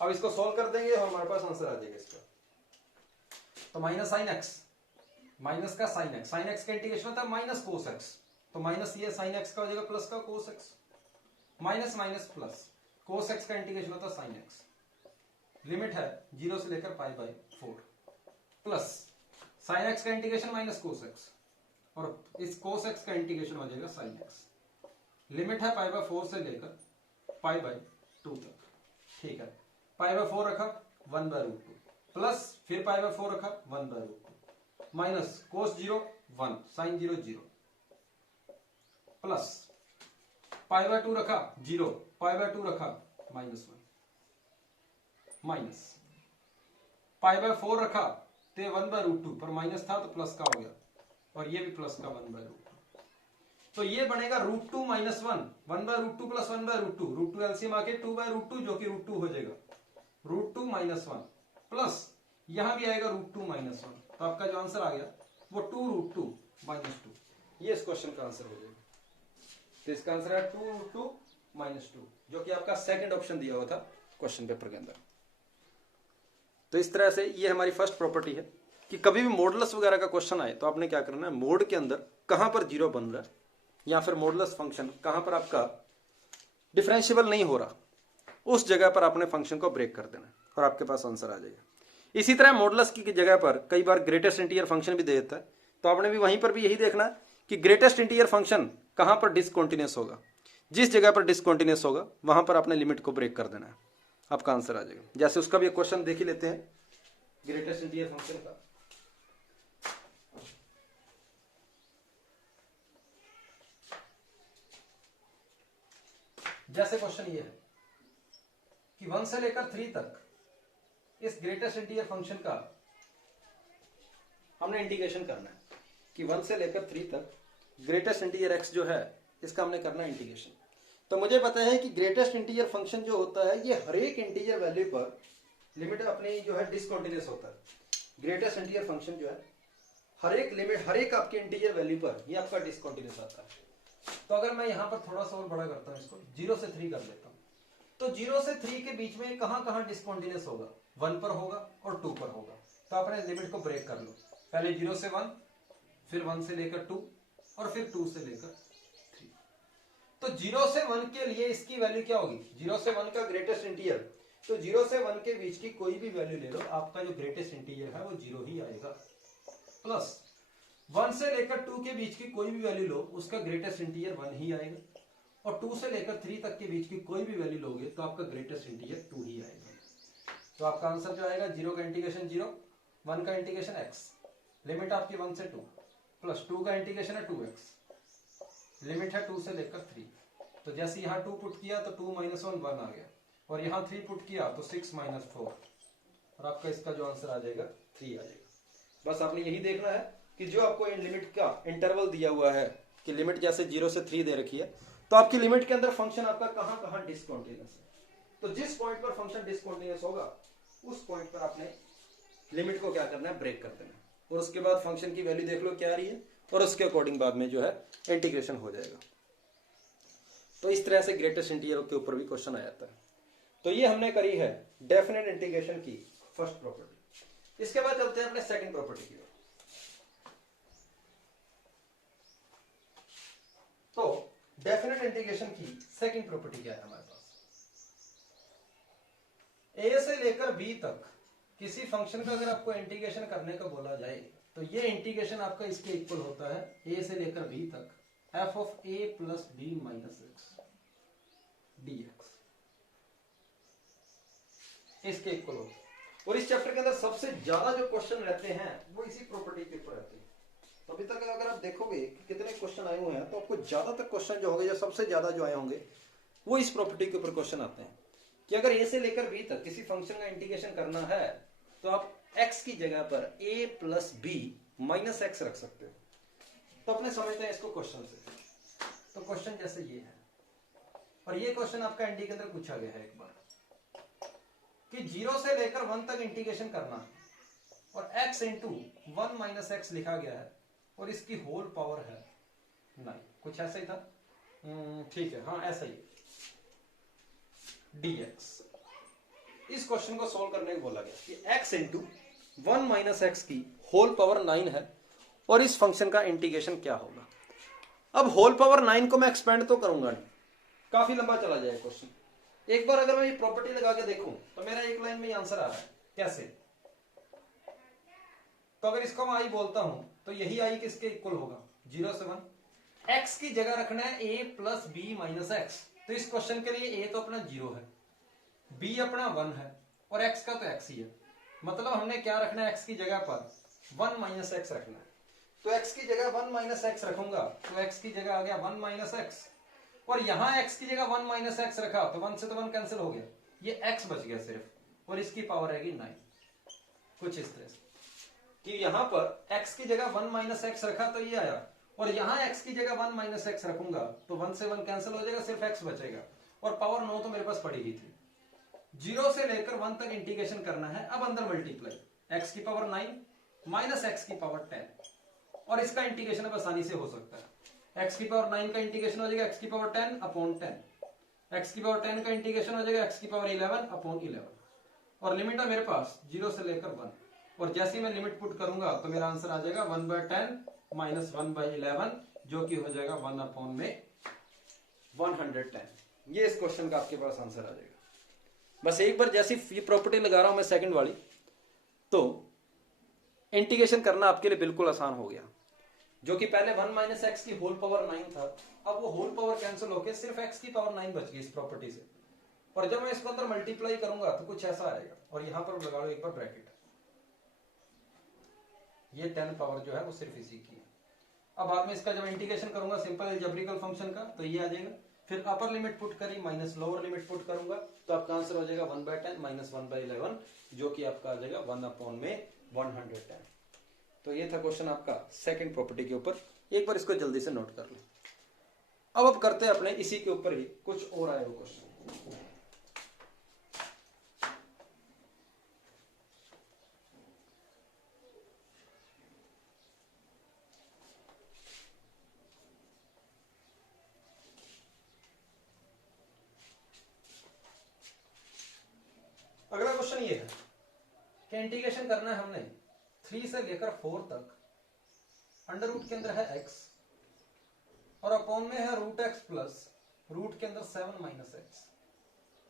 अब इसको सॉल्व कर देंगे और हमारे पास आंसर आ जाएगा इसका। तो माइनस sin x, माइनस का sin x का इंटीग्रेशन होता है माइनस cos x, तो माइनस ये sin x का हो जाएगा प्लस का cos x, minus minus plus cos x का इंटीग्रेशन होता है sin x। लिमिट है 0 से लेकर π/4 प्लस sin x का इंटीग्रेशन माइनस cos x, और इस cos x का इंटीग्रेशन हो जाएगा sin x। लिमिट है π/4 से लेकर π/2 तक, ठीक है। π/4 रखा 1/√2 प्लस फिर π/4 रखा 1/√2 माइनस cos 0 1 sin 0 0 प्लस π/2 रखा 0 π/2 रखा -1। माइनस पाई बाय 4 रखा तो 1/√2 पर माइनस था तो प्लस का हो गया, और ये भी प्लस का 1/√2, तो ये बनेगा √2 माइनस 1, 1/√2 प्लस 1/√2, √2 एलसीएम आके 2/√2 जो कि √2 हो जाएगा, √2 माइनस 1 प्लस यहां भी आएगा √2 माइनस 1, तो आपका जो आंसर आ गया वो 2√2 माइनस 2, ये इस क्वेश्चन का आंसर हो जाएगा। तो इसका आंसर है 2√2 माइनस 2, जो कि आपका सेकंड ऑप्शन दिया हुआ था क्वेश्चन पेपर के अंदर। तो इस तरह से ये हमारी फर्स्ट प्रॉपर्टी है कि कभी भी मॉडुलस वगैरह का क्वेश्चन आए तो आपने क्या करना है, मोड के अंदर कहां पर जीरो बन रहा है या फिर मॉडुलस फंक्शन कहां पर आपका डिफरेंशिएबल नहीं हो रहा, उस जगह पर आपने फंक्शन को ब्रेक कर देना है और आपके पास आंसर आ जाएगा। इसी तरह मॉडुलस की जगह पर कई बार ग्रेटेस्ट इंटीजर फंक्शन भी दे देता है, तो आपने भी वहीं पर भी यही देखना है कि ग्रेटेस्ट इंटीजर फंक्शन कहां पर डिसकंटीन्यूअस होगा, जिस जगह पर डिसकंटीन्यूअस होगा वहां पर आपने लिमिट को ब्रेक कर देना है, आपका आंसर आ जाएगा। जैसे उसका भी एक क्वेश्चन देख ही लेते हैं ग्रेटेस्ट इंटीजर फंक्शन का। जैसे क्वेश्चन ये है कि 1 से लेकर 3 तक इस ग्रेटेस्ट इंटीजर फंक्शन का हमने इंटीग्रेशन करना है, कि 1 से लेकर 3 तक ग्रेटेस्ट इंटीजर x जो है इसका हमने करना है इंटीग्रेशन। तो मुझे पता है कि ग्रेटेस्ट इंटीजर फंक्शन जो होता है ये हर एक इंटीजर वैल्यू पर लिमिट अपनी जो है डिसकंटीन्यूअस होता है। ग्रेटेस्ट इंटीजर फंक्शन जो है हर एक लिमिट, हर एक आपके इंटीजर वैल्यू पर ये आपका डिसकंटीन्यूअस आता है। तो अगर मैं यहां पर थोड़ा सा और बड़ा करता हूं, इसको 0 से 3 कर लेता हूं, तो 0 से 3 के बीच में कहां कहां डिसकंटीन्यूअस होगा, 1 पर होगा और 2 पर होगा। तो आपने लिमिट को ब्रेक कर लो, पहले 0 से 1, फिर 1 से लेकर 2 और फिर 2 से लेकर 3। तो 0 से 1 के लिए इसकी वैल्यू क्या होगी, 0 से 1 का ग्रेटेस्ट इंटीजर, तो 0 से 1 के बीच की कोई भी वैल्यू ले लो, आपका जो ग्रेटेस्ट इंटीजर है वो 0 ही आएगा, प्लस 1 से लेकर 2 के बीच की कोई भी वैल्यू लो उसका ग्रेटेस्ट इंटीजर 1 ही आएगा, और 2 से लेकर 3 तक के बीच की कोई भी वैल्यू लोगे तो आपका ग्रेटेस्ट इंटीजर 2 ही आएगा। तो आपका आंसर जो आएगा 0 का इंटीग्रेशन 0, 1 का इंटीग्रेशन x, लिमिट आपकी 1 से 2, प्लस 2 का इंटीग्रेशन है 2x, लिमिट है 2 से लेकर 3। तो जैसे यहाँ 2 पुट किया तो 2 माइनस 1 1 आ गया, और यहाँ 3 पुट किया तो 6 माइनस 4, और आपका इसका जो आंसर आ जाएगा 3 आ जाएगा। बस आपने यही देखना है कि जो आपको लिमिट का इंटरवल दिया हुआ है कि लिमिट जैसे 0 से 3 दे रखी है, तो आपकी लिमिट के अंदर फंक्शन आपका कहां कहां डिसकंटीन्यूअस है, तो जिस पॉइंट पर फंक्शन डिसकंटीन्यूअस होगा उस पॉइंट पर आपने लिमिट को क्या करना है, ब्रेक कर देना, और उसके बाद फंक्शन की वैल्यू देख लो क्या आ रही है, और उसके अकॉर्डिंग बाद में जो है इंटीग्रेशन हो जाएगा। तो इस तरह से ग्रेटेस्ट इंटीजर के ऊपर भी क्वेश्चन आ जाता है। तो ये हमने करी है डेफिनेट इंटीग्रेशन की फर्स्ट प्रॉपर्टी। इसके बाद चलते हैं अपने सेकंड प्रॉपर्टी की ओर। तो डेफिनेट इंटीग्रेशन की सेकंड प्रॉपर्टी क्या है हमारे पास, ए से लेकर बी तक किसी फंक्शन का अगर आपको इंटीग्रेशन करने का बोला जाए तो ये इंटीग्रेशन आपका इसके इक्वल होता है, ए से लेकर बी तक f of a plus b minus x dx, इसके इक्वल होता है। और इस चैप्टर के अंदर सबसे ज्यादा जो क्वेश्चन रहते हैं वो इसी प्रॉपर्टी के ऊपर रहते हैं। तो अभी तक अगर आप देखोगे कि कितने क्वेश्चन आए हुए हैं, तो आपको ज्यादातर क्वेश्चन जो होंगे, जो सबसे ज्यादा जो आए होंगे वो इस प्रॉपर्टी के ऊपर क्वेश्चन आते हैं कि अगर a से लेकर b तक किसी फंक्शन का इंटीग्रेशन करना है तो आप x की जगह पर a plus b minus x रख सकते हो। तो अपने समझते हैं इसको क्वेश्चन से। तो क्वेश्चन जैसे ये है, और ये क्वेश्चन आपका एनडी के अंदर पूछा गया है एक बार कि 0 से लेकर 1 तक इंटीग्रेशन करना है, और x इंटू 1 माइनस एक्स लिखा गया है, और इसकी होल पावर है 9, कुछ ऐसा ही था, ठीक है, हाँ ऐसा ही dx। इस क्वेश्चन को सोल्व करने को बोला गया कि x इंटू 1 माइनस एक्स की होल पावर 9 है, और इस फंक्शन का इंटीग्रेशन क्या होगा। अब होल पावर 9 को मैं एक्सपेंड तो करूंगा नहीं, काफी लंबा चला जाएगा क्वेश्चन। एक बार अगर मैं ये प्रॉपर्टी लगा के देखूं तो मेरा एक लाइन में आंसर आ रहा है, कैसे। तो अगर इसको मैं आई बोलता हूं तो यही आई किसके इक्वल होगा, 0 से 1। x की जगह रखना है a plus b minus x. तो इस क्वेश्चन के लिए a तो अपना 0 है, b अपना 1 है, और x का तो x ही है। मतलब हमने क्या रखना है, x की जगह पर 1 माइनस एक्स रखना है। तो x की जगह 1 माइनस एक्स रखूंगा तो x की जगह आ गया 1 माइनस एक्स, और यहां x की जगह 1 माइनस एक्स रखा तो 1 से तो 1 कैंसिल हो गया, ये x बच गया सिर्फ। और इसकी पावर रहेगी 9। कुछ इस तरह से कि यहां पर x की जगह 1 माइनस एक्स रखा तो ये आया, और यहां x की जगह 1 माइनस एक्स रखूंगा तो 1 से 1 कैंसिल हो जाएगा, सिर्फ x बचेगा, और पावर 9 तो मेरे पास पड़ी ही थी। 0 से लेकर 1 तक इंटीग्रेशन करना है। अब अंदर मल्टीप्लाई, x की पावर 9 माइनस x की पावर 10, और इसका इंटीग्रेशन अब आसानी से हो सकता है। x की पावर 9 का इंटीग्रेशन हो जाएगा x की पावर 10 अपॉन 10, x की पावर 10 का इंटीग्रेशन हो जाएगा x की पावर 11 अपॉन 11, और लिमिट है मेरे पास 0 से लेकर 1, और जैसे ही मैं लिमिट पुट करूंगा तो मेरा आंसर आ जाएगा 1/10 माइनस 1/11, जो कि हो जाएगा 1 अपॉन में 110। ये इस क्वेश्चन का आपके पास आंसर आ जाएगा। बस एक बार जैसी ये प्रॉपर्टी लगा रहा हूं मैं सेकंड वाली, तो इंटीग्रेशन करना आपके लिए बिल्कुल आसान हो गया। जो कि पहले 1 माइनस एक्स की होल पावर 9 था, अब वो होल पावर कैंसिल होकर सिर्फ x की पावर 9 बच गई इस प्रॉपर्टी से, और जब मैं इसको अंदर मल्टीप्लाई करूंगा तो कुछ ऐसा आएगा, और यहां पर लगा लो एक बार ब्रैकेट, ये 10 पावर जो है वो सिर्फ इसी की है। अब बाद में इसका जब इंटीग्रेशन करूंगा सिंपल अलजेब्रिकल फंक्शन का, तो ये आ जाएगा, फिर अपर लिमिट पुट करी माइनस लोअर लिमिट पुट करूंगा तो आपका आंसर हो जाएगा 1/10 माइनस 1/11, जो कि आपका आ जाएगा 1 अपॉन में 110। तो ये था क्वेश्चन आपका सेकंड प्रॉपर्टी के ऊपर। एक बार इसको जल्दी से नोट कर लो। अब करते हैं अपने इसी के ऊपर ही कुछ और आए वो क्वेश्चन। अगला क्वेश्चन ये है कि इंटीग्रेशन करना है हमने 3 से लेकर 4 तक, अंडर रूट के अंदर है x और अपॉन में है रूट एक्स प्लस रूट के अंदर 7 माइनस एक्स।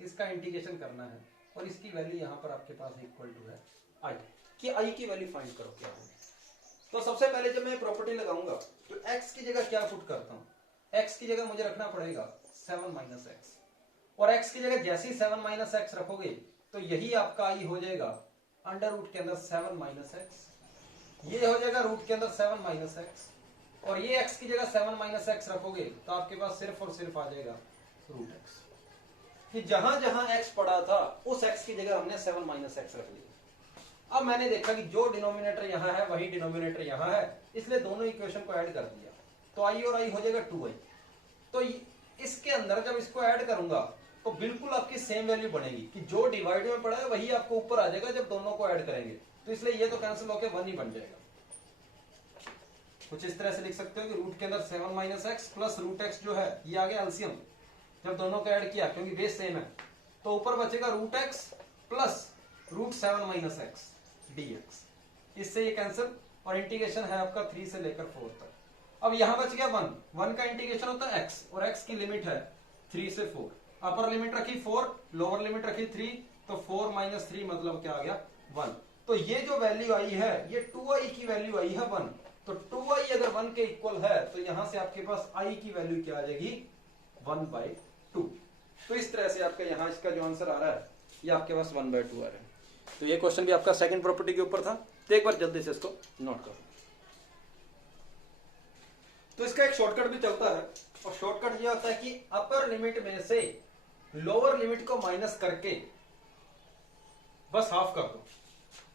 इसका इंटीग्रेशन करना है और इसकी वैल्यू यहां पर आपके पास इक्वल टू है i, कि i की वैल्यू फाइंड करो क्या होगी। तो सबसे पहले जब मैं प्रॉपर्टी लगाऊंगा तो x की जगह क्या पुट करता हूं, x की जगह मुझे रखना पड़ेगा 7 माइनस एक्स, और x की जगह जैसे ही 7 माइनस एक्स रखोगे तो यही आपका i हो जाएगा अंडर रूट के अंदर 7 माइनस एक्स, ये हो जाएगा रूट के अंदर 7 माइनस एक्स, और ये x की जगह 7 माइनस एक्स रखोगे तो आपके पास सिर्फ और सिर्फ आ जाएगा रूट एक्स, कि जहां जहां x पड़ा था उस x की जगह हमने 7 माइनस एक्स रख लिया। अब मैंने देखा कि जो डिनोमिनेटर यहां है वही डिनोमिनेटर यहां है, इसलिए दोनों इक्वेशन को ऐड कर दिया, तो i और i हो जाएगा 2i। तो इसके अंदर जब इसको ऐड करूंगा तो बिल्कुल आपकी सेम वैल्यू बनेगी, कि जो डिवाइड में पड़ा है वही आपको ऊपर आ जाएगा जब दोनों को ऐड करेंगे, तो इसलिए ये तो कैंसिल होकर 1 ही बन जाएगा। कुछ इस तरह से लिख सकते हो कि रूट के अंदर 7 minus x plus root x जो है ये आ गया एलसीएम, जब दोनों को ऐड किया क्योंकि बेस सेम है, तो ऊपर बचेगा root x plus root 7 minus x dx, इससे ये कैंसिल, और इंटीग्रेशन है आपका 3 से लेकर 4 तक। अब यहां बच गया 1 का इंटीग्रेशन होता है x, और x की लिमिट है 3 से 4, अपर लिमिट रखी 4, लोअर लिमिट रखी 3, तो 4 माइनस 3 मतलब क्या आ गया 1। तो ये जो वैल्यू आई है ये 2i की वैल्यू आई है 1, तो 2i अगर 1 के इक्वल है तो यहां से आपके पास i की वैल्यू क्या आ जाएगी 1/2। तो इस तरह से आपका यहां इसका जो आंसर आ रहा है ये आपके पास 1/2 आ रहा है। तो ये क्वेश्चन भी आपका सेकंड प्रॉपर्टी के ऊपर था, तो एक बार जल्दी से इसको नोट करो। तो इसका एक शॉर्टकट भी चलता है, और शॉर्टकट ये होता है कि अपर लिमिट में से लोअर लिमिट को माइनस करके बस हाफ कर दो,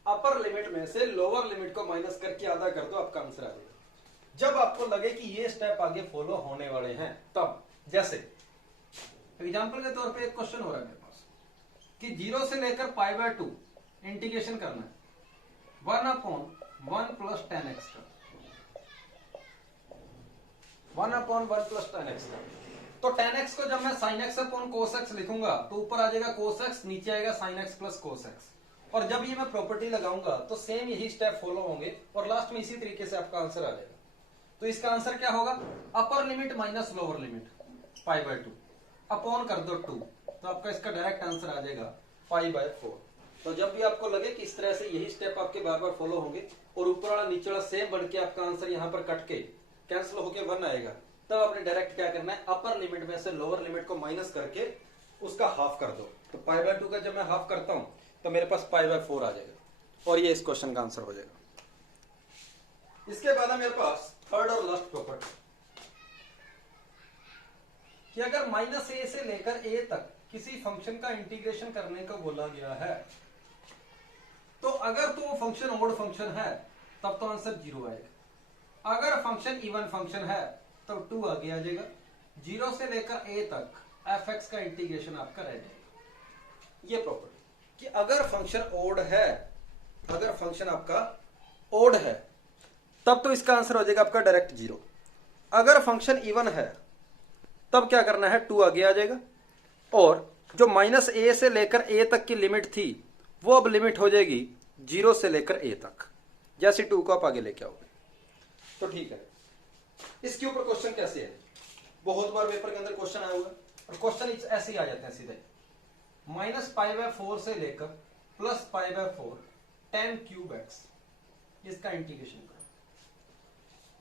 अपर लिमिट में से लोअर लिमिट को माइनस करके आधा कर दो, आपका आंसर आ जाएगा। जब आपको लगे कि ये स्टेप आगे फॉलो होने वाले हैं तब, जैसे एग्जांपल के तौर पे एक क्वेश्चन हो रहा है मेरे पास कि 0 से लेकर π/2 इंटीग्रेशन करना है 1/1 प्लस 10x का, 1/1 प्लस 10x का। तो 10x को जब मैं sin x upon cos x लिखूंगा तो ऊपर आ जाएगा cos x, नीचे आएगा sin x plus cos x, और जब ये मैं प्रॉपर्टी लगाऊंगा तो सेम यही स्टेप फॉलो होंगे और लास्ट में इसी तरीके से आपका आंसर आ जाएगा। तो इसका आंसर क्या होगा, upper limit minus lower limit π/2 upon कर दो 2, तो आपका इसका डायरेक्ट आंसर आ जाएगा π/4। तो जब भी आपको लगे कि इस तरह से यही स्टेप आपके बार बार फॉलो होंगे और ऊपर वाला नीचे वाला सेम बढ़ के आपका आंसर यहाँ पर कट के कैंसिल होके 1 आएगा, तब आपने डायरेक्ट क्या करना है, अपर लिमिट में से लोअर लिमिट को माइनस करके उसका हाफ कर दो। तो π/2 का जब मैं हाफ करता हूं तो मेरे पास π/4 आ जाएगा, और ये इस क्वेश्चन का आंसर हो जाएगा। इसके बाद मेरे पास थर्ड और लास्ट प्रॉपर्टी कि अगर -a से लेकर a तक किसी फंक्शन का इंटीग्रेशन करने को बोला गया है तो अगर तो वो फंक्शन ओड फंक्शन है तब तो आंसर 0 आएगा। अगर फंक्शन इवन फंक्शन है तब 2 आगे आ जाएगा। 0 से लेकर a तक fx का इंटीग्रेशन आपका रह जाएगा। ये प्रॉपर्टी कि अगर फंक्शन ओड है, अगर फंक्शन आपका ओड है तब तो इसका आंसर हो जाएगा आपका डायरेक्ट 0। अगर फंक्शन इवन है तब क्या करना है, 2 आगे आ जाएगा और जो -a से लेकर a तक की लिमिट थी वो अब लिमिट हो जाएगी 0 से लेकर a तक, जैसे 2 को आप आगे लेके आओगे। तो ठीक है, इसके ऊपर क्वेश्चन कैसे है, बहुत बार पेपर के अंदर क्वेश्चन आया हुआ और क्वेश्चन ऐसे ही आ जाते हैं सीधे, -π/4 से लेकर +π/4 tan³ इसका इंटीग्रेशन करो।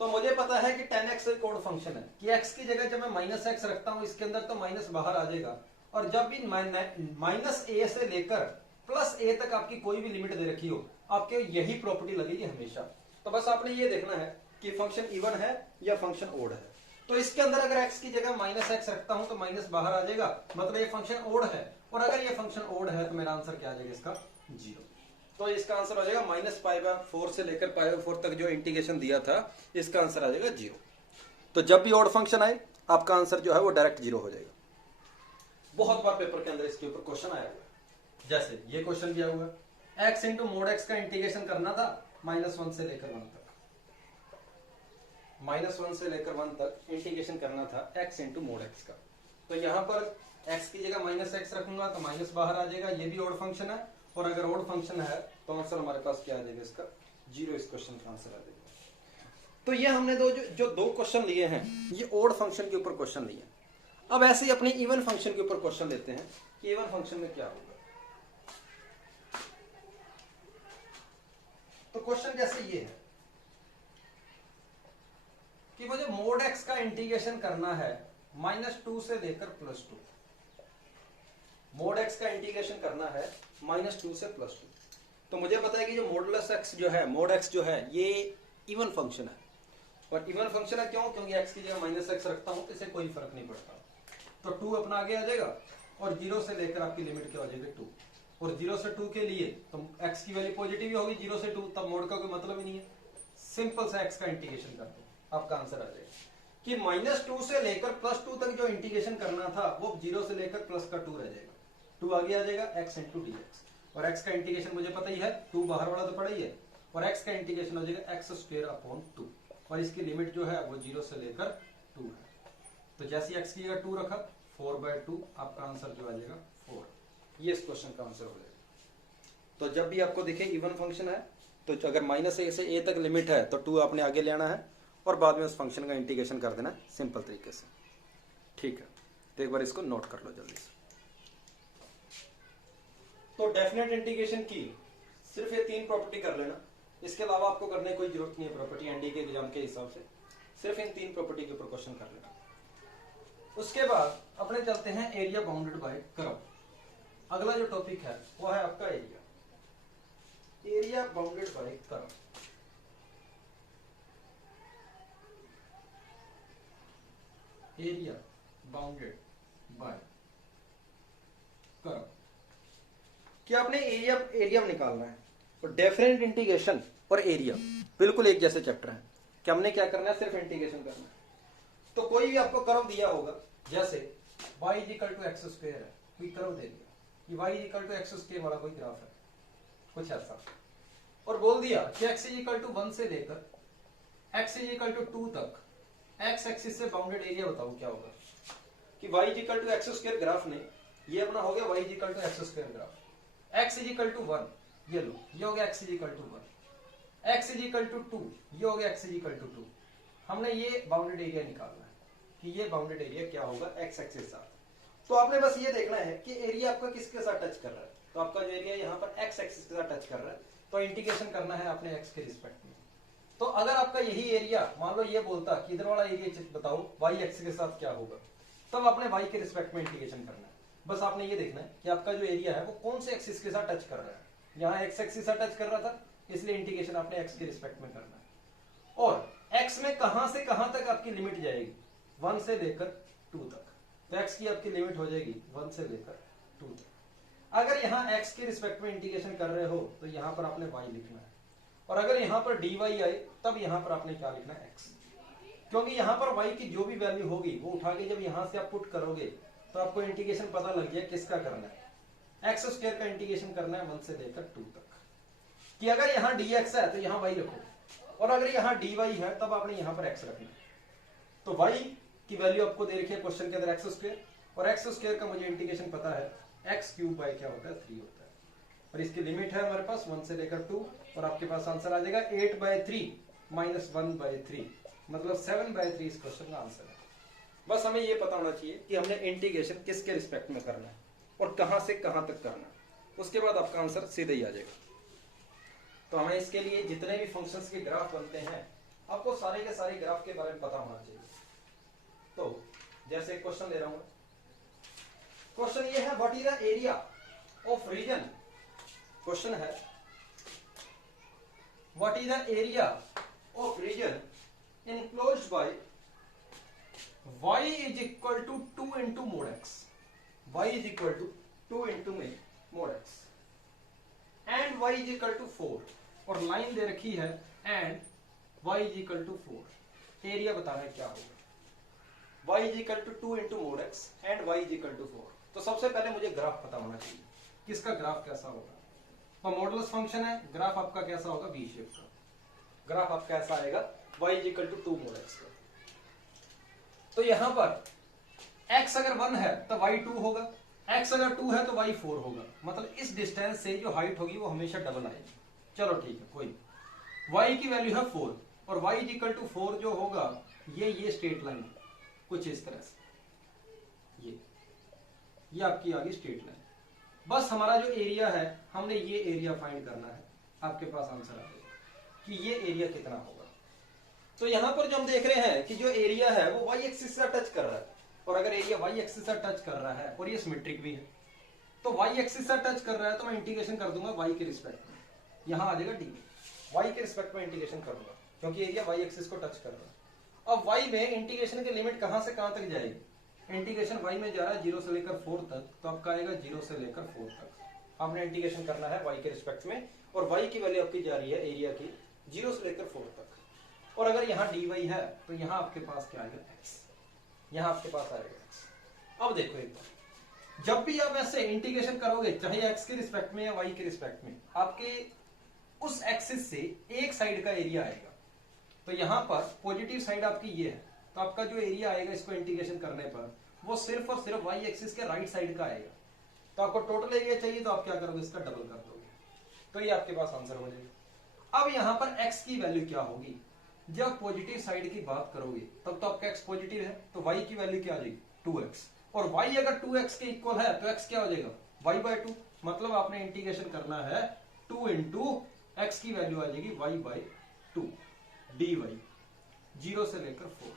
तो मुझे पता है कि tan x एक ओड फंक्शन है कि x की जगह जब मैं -x रखता हूं इसके अंदर तो माइनस बाहर आ जाएगा, और जब भी -a से लेकर +a तक आपकी कोई भी लिमिट दे रखी हो आपके यही प्रॉपर्टी लगेगी हमेशा। तो बस आपने ये देखना है कि फंक्शन इवन है या फंक्शन ओड है। तो इसके अंदर अगर x की जगह -x रखता हूं तो माइनस बाहर आ जाएगा, मतलब ये फंक्शन ओड है, और अगर ये फंक्शन ओड है तो मेरा आंसर क्या आ जाएगा इसका 0। तो इसका आंसर आ जाएगा -π/4 से लेकर π/4 तक जो इंटीग्रेशन दिया था इसका आंसर आ जाएगा 0। तो जब भी ओड फंक्शन आए आपका आंसर जो है वो डायरेक्ट 0 हो जाएगा। बहुत बार पेपर के अंदर इसके ऊपर क्वेश्चन आया हुआ है, जैसे ये क्वेश्चन दिया हुआ है x × mod x का इंटीग्रेशन करना था -1 से लेकर 1 तक, -1 से लेकर 1 तक इंटीग्रेशन करना था x × mod x का। तो यहाँ पर x की जगह -x रखूंगा तो माइनस बाहर आ जाएगा, ये भी ओड फंक्शन है, और अगर ओड फंक्शन है तो आंसर हमारे पास क्या आ जाएगा इसका 0, इस क्वेश्चन का आंसर आ जाएगा। तो ये हमने जो दो क्वेश्चन लिए हैं ये ओड फंक्शन के ऊपर क्वेश्चन लिए हैं। अब ऐसे ही अपने इवन फंक्शन के ऊपर क्वेश्चन लेते हैं कि इवन फंक्शन में क्या होगा। तो क्वेश्चन जैसे ये है कि मुझे mod x का इंटीग्रेशन करना है -2 से लेकर +2। mod x का इंटीग्रेशन करना है -2 से +2। तो मुझे पता है कि जो मॉडुलस x जो है, mod x जो है ये इवन फंक्शन है, और इवन फंक्शन है क्यों, क्योंकि x की जगह -x रखता हूं तो इसे कोई फर्क नहीं पड़ता। तो 2 अपना आगे आ जाएगा और 0 से लेकर आपकी लिमिट क्या हो जाएगी 2, और 0 से 2 के लिए तो x की वैल्यू पॉजिटिव ही होगी, 0 से 2 तब मोड का कोई मतलब ही नहीं है। सिंपल सा x का इंटीग्रेशन कर दो, आपका आंसर आ जाएगा कि -2 से लेकर +2 तक जो इंटीग्रेशन करना था वो 0 से लेकर प्लस का 2 रह जाएगा, 2 आगे आ जाएगा x × dx, और x का इंटीग्रेशन मुझे पता ही है, 2 बाहर वाला तो पड़ा ही है, और x का इंटीग्रेशन हो जाएगा x²/2, और इसकी लिमिट जो है वो 0 से लेकर 2 है। तो जैसे x की जगह 2 रखा 4/2, आपका आंसर जो आ जाएगा 4। ये इस क्वेश्चन का आंसर हो जाएगा। तो जब भी आपको दिखे इवन फंक्शन है तो अगर -a से a तक लिमिट है तो 2 आपने आगे लेना है और बाद में उस फंक्शन का इंटीग्रेशन कर देना सिंपल तरीके से। ठीक है, तो एक बार इसको नोट कर लो जल्दी से। तो डेफिनेट इंटीग्रेशन की सिर्फ ये 3 प्रॉपर्टी कर लेना, इसके अलावा आपको करने की कोई जरूरत नहीं है प्रॉपर्टी, एनडी के एग्जाम के हिसाब से सिर्फ इन 3 प्रॉपर्टी के ऊपर क्वेश्चन कर लेना। उसके बाद अपने चलते हैं एरिया बाउंडेड बाय कर्व। अगला जो टॉपिक है वो है आपका area bounded by curve. Area bounded by curve कि आपने एरिया निकालना है, और डेफिनेट इंटीग्रेशन और एरिया बिल्कुल एक जैसे चैप्टर है कि हमने क्या करना है, सिर्फ इंटीग्रेशन करना है। तो कोई भी आपको कर्व दिया होगा, जैसे y = x² है, कोई कर्व दे दिया कि y = x² वाला कोई ग्राफ है कुछ ऐसा, और बोल दिया कि x = 1 से लेकर x = 2 तक x एक्सिस से बाउंडेड एरिया बताओ क्या होगा। कि y = x² ग्राफ ने ये अपना हो गया y = x² ग्राफ, x = 1 ये लो, ये हो गया x = 1, x = 2 ये हो गया x = 2। हमने ये बाउंडेड एरिया निकालना है कि ये बाउंडेड एरिया क्या होगा x एक्सिस के साथ। तो आपने बस ये देखना है कि एरिया आपका किसके साथ टच कर रहा है। तो आपका जो एरिया यहाँ पर x एक्सिस के साथ टच कर रहा है, तो इंटीग्रेशन करना है आपने x के रिस्पेक्ट में। तो अगर आपका यही एरिया मान लो ये बोलता कि इधर वाला एरिया बताओ y एक्सिस के साथ क्या होगा, तब आपने y के रिस्पेक्ट में इंटीग्रेशन करना है। बस आपने ये देखना है कि आपका जो एरिया है वो कौन से एक्सिस के साथ टच कर रहा है। यहाँ x एक्सिस के साथ टच कर रहा था, इसलिए इंटीग्रेशन आपने x के रिस्पेक्ट में करना है। और x में कहां से कहां तक आपकी लिमिट जाएगी, 1 से लेकर 2 तक। तो x की आपकी लिमिट हो जाएगी 1 से लेकर 2 तक। अगर यहाँ x के रिस्पेक्ट में इंटीग्रेशन कर रहे हो तो यहाँ पर आपने y लिखना है, और अगर यहाँ पर dy आए तब यहाँ पर आपने क्या लिखना है, x। क्योंकि यहाँ पर y की जो भी वैल्यू होगी वो उठा के जब यहाँ से आप पुट करोगे तो आपको इंटीग्रेशन पता लग जाए किसका करना है, x स्क्वायर का इंटीग्रेशन करना है 1 से लेकर 2 तक। कि अगर यहाँ dx है तो यहाँ y रखो, और अगर यहाँ dy है तब आपने यहाँ पर x रखना है। तो y की वैल्यू आपको दे रखी है क्वेश्चन के अंदर x स्क्वायर, और x स्क्वायर का मुझे इंटीग्रेशन पता है x क्यूब बाय क्या होता है 3 होता है, और इसकी लिमिट है हमारे पास 1 से लेकर 2, और आपके पास आंसर आ जाएगा 8/3 माइनस 1/3, मतलब 7/3 इस क्वेश्चन का आंसर है। बस हमें ये पता होना चाहिए कि हमने इंटीग्रेशन किसके रिस्पेक्ट में करना है और कहां से कहां तक करना है, उसके बाद आपका आंसर सीधे ही आ जाएगा। तो हमें इसके लिए जितने भी फंक्शंस के ग्राफ बनते हैं आपको सारे के सारे ग्राफ के बारे में पता होना चाहिए। तो जैसे क्वेश्चन ले रहा हूं, क्वेश्चन ये है what is the area of region, question है what is the area of region enclosed by y is equal to 2 into mod x, y is equal to 2 into mod x and y is equal to 4, और line दे रखी है and y is equal to 4। Area बताना है क्या होगा, y is equal to 2 into mod x and y is equal to 4। तो सबसे पहले मुझे ग्राफ पता होना चाहिए, किसका ग्राफ कैसा होगा। तो मॉडुलस फंक्शन है, ग्राफ आपका कैसा होगा, वी शेप का ग्राफ आपका ऐसा आएगा y is equal to 2 mod x का। तो यहां पर x अगर 1 है तो y 2 होगा, x अगर 2 है तो y 4 होगा, मतलब इस डिस्टेंस से जो हाइट होगी वो हमेशा डबल आएगी। चलो ठीक है, कोई y की वैल्यू है 4 और y is equal to 4 जो होगा ये स्ट्रेट लाइन कुछ इस तरह से, ये आपकी आ गई स्ट्रेट लाइन। बस हमारा जो एरिया है हमने ये एरिया फाइंड करना है, आपके पास आंसर आ जाएगा कि ये एरिया कितना होगा। तो यहां पर जो हम देख रहे हैं कि जो एरिया है वो y एक्सिस से टच कर रहा है, और अगर एरिया y एक्सिस से टच कर रहा है और ये सिमेट्रिक भी है तो y एक्सिस से टच कर रहा है तो मैं इंटीग्रेशन कर दूंगा y के रिस्पेक्ट में, यहां आ जाएगा dy, y के रिस्पेक्ट में इंटीग्रेशन करूंगा क्योंकि एरिया y एक्सिस को टच कर रहा है। अब y में इंटीग्रेशन की लिमिट कहां से कहां तक जाएगी, इंटीग्रेशन y में जा रहा है 0 से लेकर 4 तक, तो आपका आएगा 0 से लेकर 4 तक। आपने इंटीग्रेशन करना है y के रिस्पेक्ट में, और y की वैल्यू आपकी जा रही है एरिया की 0 से लेकर 4 तक। और अगर यहाँ dy है तो यहाँ आपके पास क्या आएगा, x, यहाँ आपके पास आएगा x। अब देखो एक बार, जब भी आप ऐसे इंटीग्रेशन करोगे चाहे x के रिस्पेक्ट में या y के रिस्पेक्ट में, आपके उस एक्सिस से एक साइड का एरिया आएगा। तो यहाँ पर पॉजिटिव साइड आपकी ये है, तो आपका जो एरिया आएगा इसको इंटीग्रेशन करने पर वो सिर्फ और सिर्फ y एक्सिस के राइट साइड का आएगा। तो आपको टोटल एरिया चाहिए तो आप क्या करोगे, इसका डबल कर दोगे, तो ये आपके पास आंसर हो जाएगा। अब यहाँ पर x की वैल्यू क्या होगी, जब पॉजिटिव साइड की बात करोगे तब तो आपका x पॉजिटिव है तो y की वैल्यू क्या आ जाएगी, 2x, और y अगर 2x के इक्वल है तो x क्या हो जाएगा, y/2, मतलब आपने इंटीग्रेशन करना है 2 into x की वैल्यू आ जाएगी y/2 dy 0 से लेकर 4।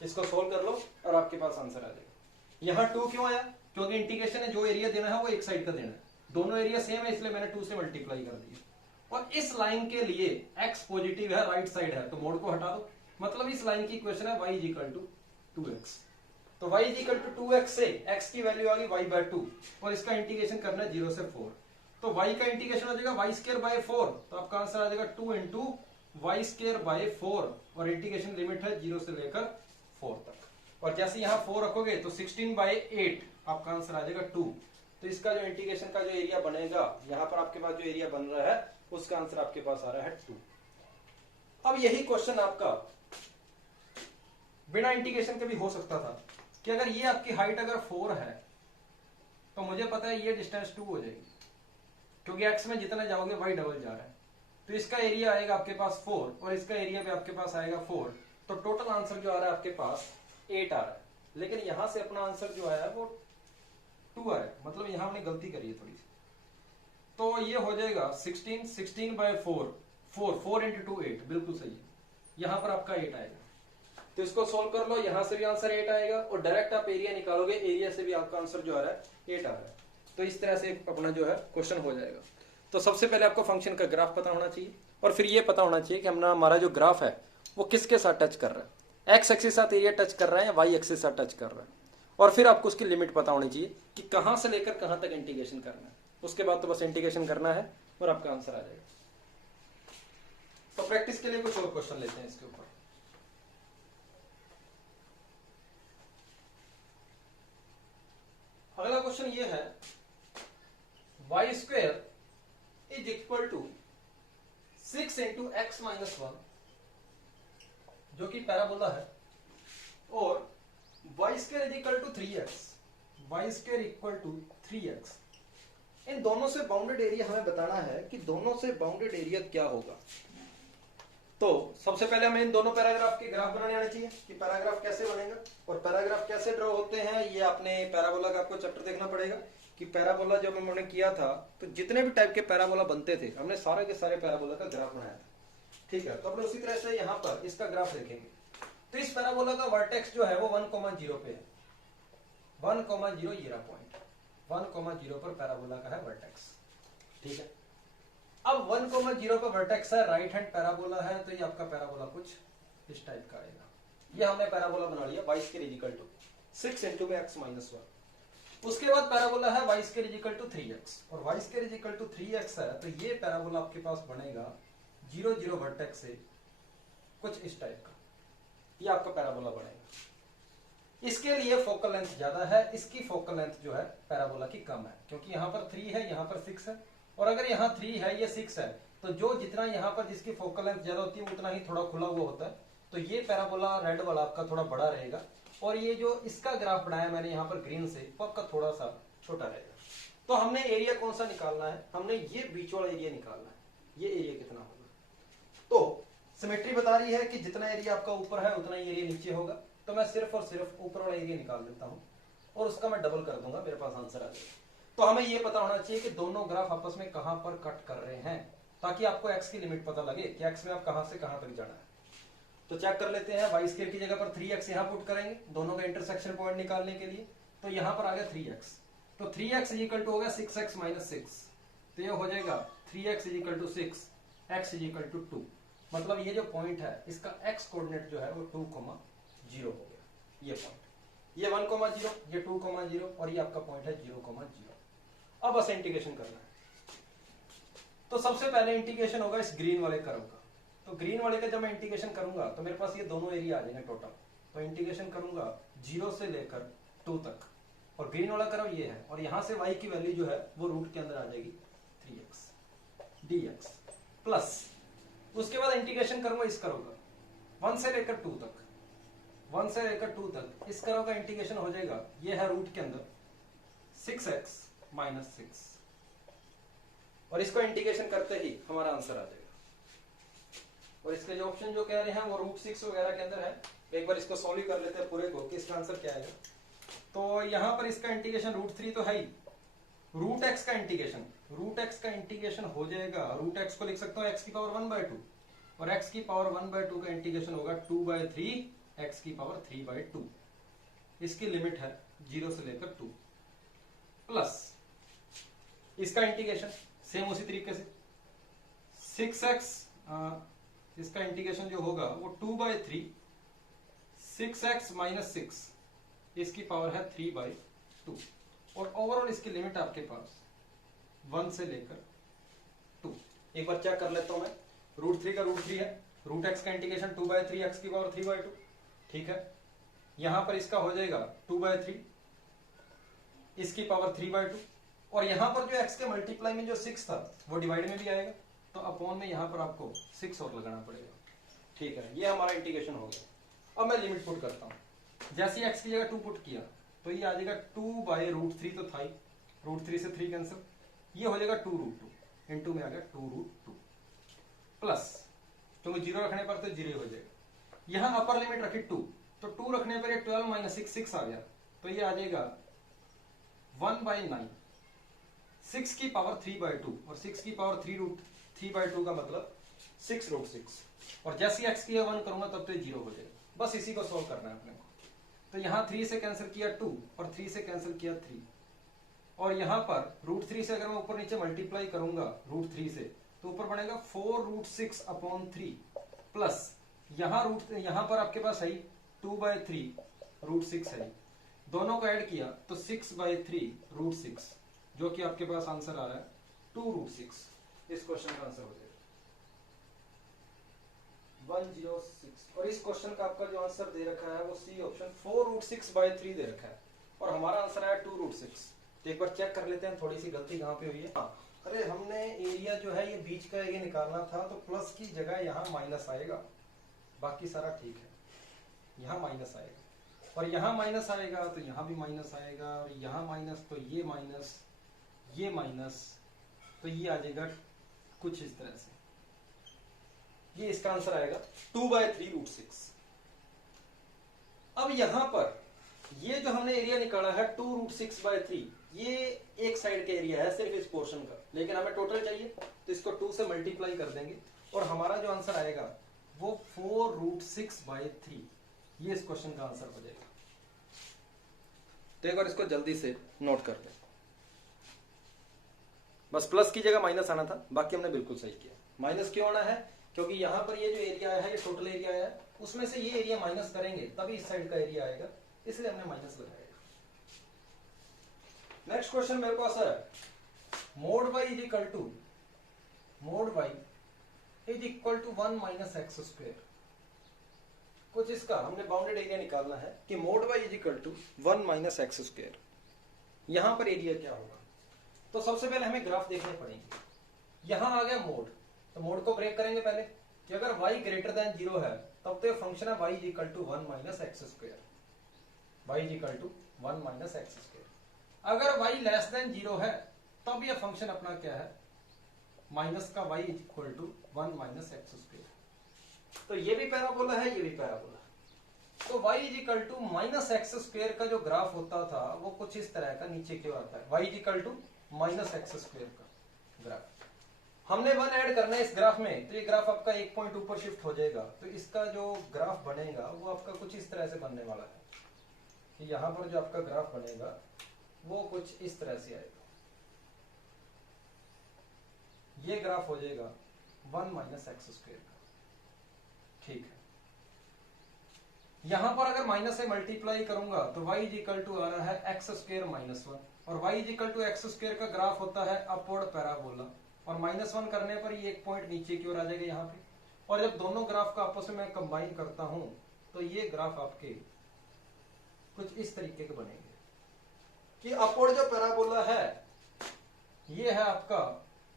इसको सोल्व कर लो और आपके पास आंसर आ जाएगा। यहाँ 2 क्यों आया, क्योंकि इंटीग्रेशन है, जो एरिया देना है वो एक साइड का देना है, दोनों एरिया सेम है इसलिए मैंने 2 से मल्टीप्लाई कर दिया। और इस लाइन के लिए x पॉजिटिव है, राइट साइड है, तो मोड को हटा दो, मतलब इस लाइन की इक्वेशन है y is equal to 2x। तो y is equal to 2x से x की वैल्यू आ गई y/2, और इसका इंटीग्रेशन करना है 0 से 4, तो y का इंटीग्रेशन हो जाएगा y²/4, तो आपका आंसर आ जाएगा 2 into y²/4, और इंटीग्रेशन लिमिट है 0 से लेकर 4 तक, और जैसे यहाँ 4 रखोगे तो 16/8 आपका आंसर आ जाएगा 2। तो इसका जो इंटीग्रेशन का जो एरिया बनेगा, यहाँ पर आपके पास जो एरिया बन रहा है उसका आंसर आपके पास आ रहा है 2। अब यही क्वेश्चन आपका बिना इंटीग्रेशन के भी हो सकता था कि अगर ये आपकी हाइट अगर 4 है तो मुझे पता है ये डिस्टेंस 2 हो जाएगी, क्योंकि x में जितना जाओगे y डबल जा रहा है, तो इसका एरिया आएगा आपके पास 4 और इसका एरिया भी आपके पास आएगा 4, तो टोटल आंसर जो आ रहा है आपके पास 8 आ रहा है। लेकिन यहां से अपना आंसर जो आया है वो 2 आ रहा है, मतलब यहां हमने गलती करी है थोड़ी सी, तो ये हो जाएगा 16/4, 4 into 2 8, बिल्कुल सही है, यहां पर आपका 8 आएगा। तो इसको सोल्व कर लो, यहां से भी आंसर 8 आएगा, और डायरेक्ट आप एरिया निकालोगे, एरिया से भी आपका आंसर जो आ रहा है 8 आ रहा है। तो इस तरह से अपना जो है क्वेश्चन हो जाएगा। तो सबसे पहले आपको फंक्शन का ग्राफ पता होना चाहिए, और फिर ये पता होना चाहिए कि हमारा जो ग्राफ है वो किसके साथ टच कर रहा है, एक्स एक्सिस साथ एरिया टच कर रहा है या वाई एक्सिस साथ टच कर रहा है। और फिर आपको उसकी लिमिट पता होनी चाहिए कि कहाँ से लेकर कहाँ तक इंटीग्रेशन करना है। उसके बाद तो बस इंटीग्रेशन करना है और आपका आंसर आ जाएगा। तो प्रैक्टिस के लिए कुछ और क्वेश्चन लेते हैं इसके ऊपर। अगला क्वेश्चन ये है, y square is equal to 6 into x minus 1, जो कि पैराबोला है, और y square is equal to 3x, y square equal to 3x। इन दोनों से बाउंडेड एरिया हमें बताना है कि दोनों से बाउंडेड एरिया क्या होगा। तो सबसे पहले हमें इन दोनों पैराग्राफ के ग्राफ बनाने आने चाहिए कि पैराग्राफ कैसे बनेगा और पैराग्राफ कैसे ड्रॉ होते हैं। ये आपने पैराबोला का आपको चैप्टर देखना पड़ेगा कि पैराबोला जब हमने किया था तो जितने भी टाइप के पैराबोला बनते थे हमने सारे के सारे पैराबोला का ग्राफ बनाया था। ठीक है, तो अपने उसी तरह से यहाँ पर इसका ग्राफ देखेंगे। तो इस पैराबोला का वर्टेक्स जो है वो 1,0 पे है, 1,0 ये रहा पॉइंट, 1,0 पर पैराबोला का है वर्टेक्स। ठीक है, अब 1,0 पर वर्टेक्स है, राइट हैंड पैराबोला है, तो ये आपका पैराबोला कुछ इस टाइप का आएगा। ये हमने पैराबोला बना लिया y square is equal to 6 into x minus 1। उसके बाद पैराबोला है y square is equal to 3x, और y square is equal to 3x है, तो ये पैराबोला आपके पास बनेगा 0 0 वर्टेक्स से कुछ इस टाइप का, ये आपका पैराबोला बनेगा। इसके लिए फोकल लेंथ ज्यादा है, इसकी फोकल लेंथ जो है पैराबोला की कम है, क्योंकि यहाँ पर 3 है, यहाँ पर 6 है, और अगर यहाँ 3 है ये 6 है, तो जो जितना यहाँ पर जिसकी फोकल लेंथ ज्यादा होती है उतना ही थोड़ा खुला हुआ होता है। तो ये पैराबोला रेड वाला आपका थोड़ा बड़ा रहेगा, और ये जो इसका ग्राफ बनाया मैंने यहाँ पर ग्रीन से, वो आपका थोड़ा सा छोटा रहेगा। तो हमने एरिया कौन सा निकालना है, हमने ये बीच वाला एरिया निकालना है, ये एरिया कितना होगा। तो सिमेट्री बता रही है कि जितना एरिया आपका ऊपर है उतना ही एरिया नीचे होगा, तो मैं सिर्फ और सिर्फ ऊपर वाला एरिया निकाल देता हूँ और उसका मैं डबल कर दूंगा, मेरे पास आंसर आ जाएगा। तो हमें ये पता होना चाहिए कि दोनों ग्राफ आपस में कहां पर कट कर रहे हैं, ताकि आपको x की लिमिट पता लगे कि x में आप कहां से कहां तक जाना है। तो चेक कर लेते हैं, y स्क्वायर की जगह पर 3x यहां पुट करेंगे दोनों का इंटरसेक्शन पॉइंट निकालने के लिए। तो यहां पर आ गया 3x, तो 3x इक्वल टू हो गया 6x माइनस 6, तो ये हो जाएगा 3x equal to 6, x equal to 2। मतलब ये जो पॉइंट है इसका x कोऑर्डिनेट जो है वो 2,0 हो गया। ये पॉइंट, ये 1,0, ये 2,0 और ये आपका पॉइंट है 0,0। अब बस इंटीग्रेशन करना है। तो सबसे पहले इंटीग्रेशन होगा इस ग्रीन वाले कर्व का। तो ग्रीन वाले का जब मैं इंटीग्रेशन करूंगा तो मेरे पास ये दोनों एरिया आ जाएंगे टोटल। तो इंटीग्रेशन करूंगा 0 से लेकर 2 तक, और ग्रीन वाला कर्व ये है, और यहां से y की वैल्यू जो है वो रूट के अंदर आ जाएगी 3x dx प्लस, उसके बाद इंटीग्रेशन करूंगा इस कर्व का 1 से लेकर 2 तक, 1 से लेकर 2 तक इस कर्व का इंटीग्रेशन हो जाएगा, ये है रूट के अंदर 6x माइनस 6, और इसको इंटीग्रेशन करते ही हमारा आंसर आ जाएगा। और इसके जो ऑप्शन जो कह रहे हैं वो रूट 6 वगैरह के अंदर है। एक बार इसको सॉल्व कर लेते हैं पूरे को कि इसका आंसर क्या आएगा। तो यहाँ पर इसका इंटीग्रेशन रूट 3 तो है ही, रूट एक्स का इंटीग्रेशन, रूट एक्स का इंटीग्रेशन हो जाएगा, रूट एक्स को लिख सकता हूँ एक्स की पावर 1/2, और एक्स की पावर 1/2 का इंटीग्रेशन होगा 2/3 एक्स की पावर 3/2। इसकी लिमिट है 0 से लेकर 2, प्लस इसका इंटीग्रेशन सेम उसी तरीके से 6x, इसका इंटीग्रेशन जो होगा वो 2/3 6x माइनस 6, इसकी पावर है 3/2, और ओवरऑल इसकी लिमिट आपके पास 1 से लेकर 2। एक बार चेक कर लेता हूं मैं, रूट 3 का रूट 3 है, रूट एक्स का इंटीग्रेशन 2/3 एक्स की पावर 3/2, ठीक है। यहां पर इसका हो जाएगा 2/3 इसकी पावर 3/2, और यहां पर जो x के मल्टीप्लाई में जो 6 था वो डिवाइड में भी आएगा, तो अपॉन में यहां पर आपको 6 और लगाना पड़ेगा, ठीक है। ये हमारा इंटीग्रेशन हो गया। अब मैं लिमिट पुट करता हूं, जैसे x की जगह 2 पुट किया तो ये आ जाएगा 2/√3, तो था ही, रूट 3 से 3 कैंसिल, ये हो जाएगा 2√2, इनटू में आ गया 2√2, प्लस क्योंकि 0 रखने पर तो 0 हो जाएगा। यहां अपर लिमिट रखी 2, तो 2 रखने पर ये 12 माइनस 6 आ गया, तो ये आ जाएगा 1/9, 6 की पावर 3/2, और 6 की पावर 3√3/2 का मतलब 6√6, और जैसे x की 1 करूंगा तब तो 0 हो जाएगा। बस इसी को सॉल्व करना है अपने को। तो यहाँ 3 से कैंसिल किया 2, और 3 से कैंसिल किया 3, और यहाँ पर √3 से अगर मैं ऊपर नीचे मल्टीप्लाई करूंगा √3 से, तो ऊपर बनेगा 4√6/3, प्लस यहाँ पर आपके पास है 2/3 √6 है, दोनों को ऐड किया तो 6/3√6 जो कि आपके पास आंसर आ रहा है 2√6। इस क्वेश्चन का आंसर हो जाएगा 106। और इस क्वेश्चन का आपका जो आंसर दे रखा है वो सी ऑप्शन 4√6/3 दे रखा है और हमारा आंसर आया 2√6। तो एक बार चेक कर लेते हैं थोड़ी सी गलती कहाँ पे हुई है। हाँ, अरे हमने एरिया जो है ये बीच का एरिया निकालना था तो प्लस की जगह यहाँ माइनस आएगा, बाकी सारा ठीक है। यहाँ माइनस आएगा और यहाँ माइनस आएगा तो यहाँ भी माइनस आएगा और यहाँ माइनस तो ये माइनस, ये माइनस, तो ये आ जाएगा कुछ इस तरह से। ये इसका आंसर आएगा 2/3√6। अब यहां पर ये जो हमने एरिया निकाला है 2√6/3, ये एक साइड का एरिया है सिर्फ इस पोर्शन का, लेकिन हमें टोटल चाहिए तो इसको 2 से मल्टीप्लाई कर देंगे और हमारा जो आंसर आएगा वो 4√6/3। ये इस क्वेश्चन का आंसर हो जाएगा। तो एक बार इसको जल्दी से नोट कर लें। बस प्लस की जगह माइनस आना था, बाकी हमने बिल्कुल सही किया। माइनस क्यों आना है? क्योंकि यहां पर ये जो एरिया है ये टोटल एरिया है, उसमें से ये एरिया माइनस करेंगे तभी इस साइड का एरिया आएगा, इसलिए हमने माइनस लगाया। नेक्स्ट क्वेश्चन मेरे पास है mod y is equal to 1 minus x square. कुछ इसका हमने बाउंडेड एरिया निकालना है कि mod y is equal to 1 minus x square. यहां पर एरिया क्या होगा? तो सबसे पहले हमें ग्राफ देखने पड़ेंगे। यहां आ गया मोड, तो मोड को ब्रेक करेंगे पहले कि अगर y ग्रेटर देन 0 है तब तो ये फंक्शन है y is equal to 1 minus x square. y is equal to 1 minus x square. अगर y लेस देन 0 है तब ये फंक्शन अपना क्या है? माइनस का y is equal to 1 minus x square. तो ये भी पैराबोला है, ये भी पैराबोला। तो y is equal to minus x square का जो ग्राफ होता था वो कुछ इस तरह का नीचे की ओर आता है। y is equal to minus x square का ग्राफ। हमने 1 ऐड करना है इस ग्राफ में, तो ये ग्राफ आपका एक पॉइंट ऊपर शिफ्ट हो जाएगा। तो इसका जो ग्राफ बनेगा वो आपका कुछ इस तरह से बनने वाला है कि यहां पर जो आपका ग्राफ बनेगा वो कुछ इस तरह से आएगा। ये ग्राफ हो जाएगा 1 माइनस एक्स स्क्वायर का। ठीक है, यहां पर अगर माइनस से मल्टीप्लाई करूंगा तो y इज इक्वल टू आ रहा है एक्स स्क्वायर माइनस 1 और y is equal to x square का ग्राफ होता है अपवर्ड पैराबोला और -1 करने पर ये एक पॉइंट नीचे की ओर आ जाएगा यहाँ पे। और जब दोनों ग्राफ का आपस में मैं कंबाइन करता हूं तो ये ग्राफ आपके कुछ इस तरीके के बनेंगे कि अपवर्ड जो पैराबोला है ये है आपका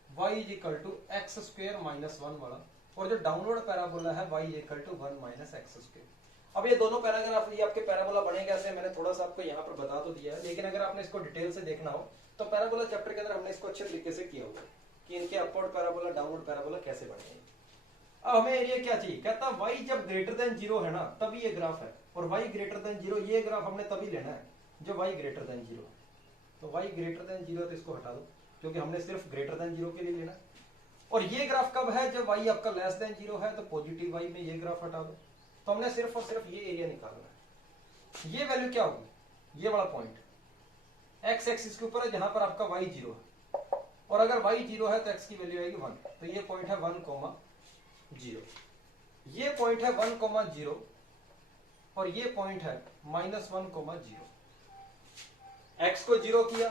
y is equal to x square minus 1 वाला और जो डाउनवर्ड पैराबोला है y is equal to 1 minus x square. अब ये दोनों पैराग्राफ ये आपके पैराबोला बने कैसे, मैंने थोड़ा सा आपको यहाँ पर बता तो दिया है, लेकिन अगर आपने इसको डिटेल से देखना हो तो पैराबोला चैप्टर के अंदर हमने इसको अच्छे तरीके से किया हुआ है कि इनके अपवर्ड पैराबोला डाउनवर्ड पैराबोला कैसे बनेंगे। अब हमें एरिया क्या चाहिए? कहता y जब ग्रेटर देन 0 है ना तभी ये ग्राफ है और y ग्रेटर देन 0 ये ग्राफ हमने तभी लेना है जब y ग्रेटर देन 0 है। तो y ग्रेटर देन 0 है तो इसको हटा दो क्योंकि हमने सिर्फ ग्रेटर देन 0 के लिए लेना है। और ये ग्राफ कब है? जब y आपका लेस देन 0 है, तो पॉजिटिव y में ये ग्राफ हटा दो। तो हमने सिर्फ और सिर्फ ये एरिया निकालना है। ये वैल्यू क्या होगी? ये वाला पॉइंट x एक्सिस के ऊपर है जहां पर आपका y 0 है और अगर y 0 है तो x की वैल्यू आएगी 1। तो ये पॉइंट है 1,0। ये पॉइंट है 1,0 और ये पॉइंट है -1,0। x को 0 किया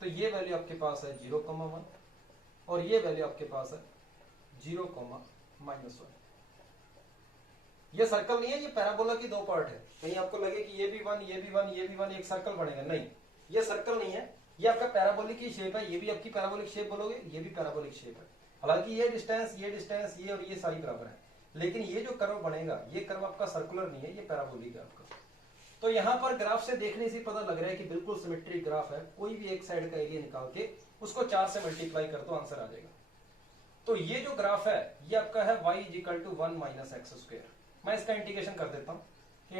तो ये वैल्यू आपके पास है 0,1 और ये वैल्यू आपके पास है 0,-1। ये सर्कल नहीं है, ये पैराबोला की दो पार्ट है। कहीं आपको लगे कि ये भी 1 ये भी 1 ये भी 1 एक सर्कल बनेगा, नहीं, ये सर्कल नहीं है, ये आपका पैराबोलिक की शेप है। ये भी आपकी पैराबोलिक शेप बोलोगे, ये भी पैराबोलिक शेप है। हालांकि ये डिस्टेंस ये और ये सारी बराबर है, लेकिन ये जो कर्व बनेगा ये कर्व आपका सर्कुलर नहीं है, ये पैराबोलिक है आपका। तो यहां पर ग्राफ से देखने से पता लग रहा है कि बिल्कुल सिमेट्रिक ग्राफ है। कोई भी एक साइड का एरिया निकाल के उसको 4 से मल्टीप्लाई कर दो, आंसर आ जाएगा। तो ये जो ग्राफ है ये आपका है y is equal to 1 minus x square. मैं इसका इंटीग्रेशन कर देता हूं।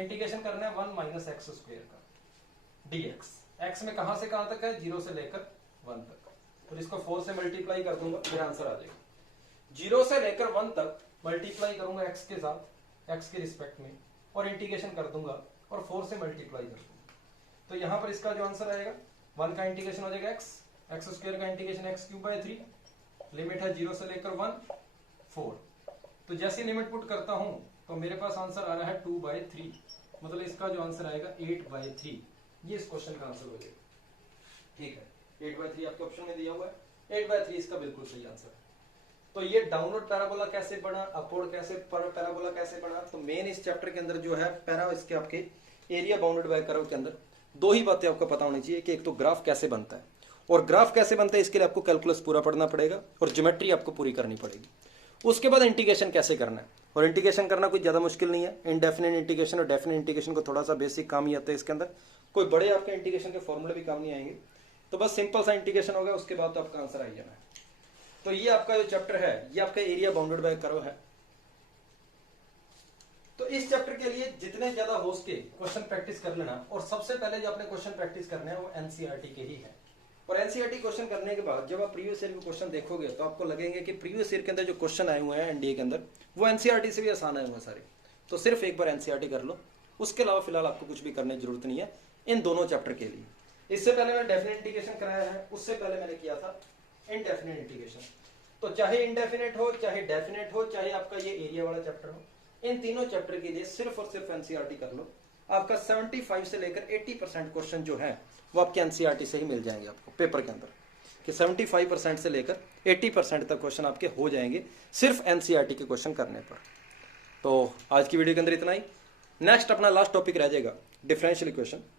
इंटीग्रेशन करना है 1 माइनस एक्स स्क्वायर का dx। x में कहां से कहां तक है? 0 से लेकर 1 तक। तो इसको 4 से मल्टीप्लाई कर दूंगा, फिर आंसर आ जाएगा। 0 से लेकर 1 तक मल्टीप्लाई करूंगा x के साथ, x के रिस्पेक्ट में, और इंटीग्रेशन कर दूंगा और 4 से मल्टीप्लाई कर दूंगा। तो यहां पर इसका जो आंसर आएगा 1 का इंटीग्रेशन हो जाएगा x स्क्वायर का इंटीग्रेशन x³ 3, लिमिट है 0 से लेकर 1 4। तो जैसे लिमिट पुट करता हूं तो मेरे पास आंसर आ रहा है 2/3 मतलब इसका जो आंसर आएगा 8/3, ये इस क्वेश्चन का आंसर हो जाएगा। ठीक है, 8/3 आपके ऑप्शन में दिया हुआ है, 8/3 इसका बिल्कुल सही आंसर है। तो ये डाउनवर्ड पैराबोला कैसे बना, अपवर्ड कैसे पैराबोला कैसे बना, तो मेन इस चैप्टर के अंदर जो है पैरा इसके आपके एरिया बाउंडेड बाय कर्व के अंदर दो ही बातें आपको पता होनी चाहिए कि एक तो ग्राफ कैसे बनता है, और ग्राफ कैसे बनता है इसके लिए आपको कैलकुलस पूरा पढ़ना पड़ेगा और ज्योमेट्री आपको पूरी करनी पड़ेगी। उसके बाद इंटीग्रेशन कैसे करना है, और इंटीग्रेशन करना कोई ज़्यादा मुश्किल नहीं है। इनडेफिनेट इंटीग्रेशन और डेफिनेट इंटीग्रेशन को थोड़ा सा बेसिक काम ही आता है इसके अंदर, कोई बड़े आपके इंटीग्रेशन के फॉर्मूले भी काम नहीं आएंगे। तो बस सिंपल सा इंटीग्रेशन होगा, उसके बाद तो आपका आंसर आ ही जाना है। तो ये आपका जो चैप्टर है ये आपका एरिया बाउंडेड बाय कर्व है। तो इस चैप्टर के लिए जितने ज्यादा हो सके क्वेश्चन प्रैक्टिस कर लेना, और सबसे पहले जो आपने क्वेश्चन प्रैक्टिस करने हैं वो एनसीईआरटी के ही है। और एनसीईआरटी क्वेश्चन करने के बाद जब आप प्रीवियस ईयर के क्वेश्चन देखोगे तो आपको लगेंगे कि प्रीवियस ईयर के अंदर जो क्वेश्चन आए हुए हैं एनडीए के अंदर वो एनसीईआरटी से भी आसान आए हुए हैं सारे। तो सिर्फ एक बार एनसीईआरटी कर लो, उसके अलावा फिलहाल आपको कुछ भी करने की जरूरत नहीं है इन दोनों चैप्टर के लिए। इससे पहले मैंने डेफिनेट इंटीग्रेशन कराया है, उससे पहले मैंने किया था इनडेफिनेट इंटीग्रेशन। तो चाहे इनडेफिनेट हो, चाहे डेफिनेट हो, चाहे आपका ये एरिया वाला चैप्टर हो, इन तीनों चैप्टर के लिए सिर्फ और सिर्फ एनसीईआरटी कर लो। आपका 75 से लेकर 80% क्वेश्चन जो है वो आपके एनसीईआरटी से ही मिल जाएंगे आपको पेपर के अंदर, कि 75% से लेकर 80% तक क्वेश्चन आपके हो जाएंगे सिर्फ एनसीईआरटी के क्वेश्चन करने पर। तो आज की वीडियो के अंदर इतना ही। नेक्स्ट अपना लास्ट टॉपिक रह जाएगा डिफरेंशियल इक्वेशन।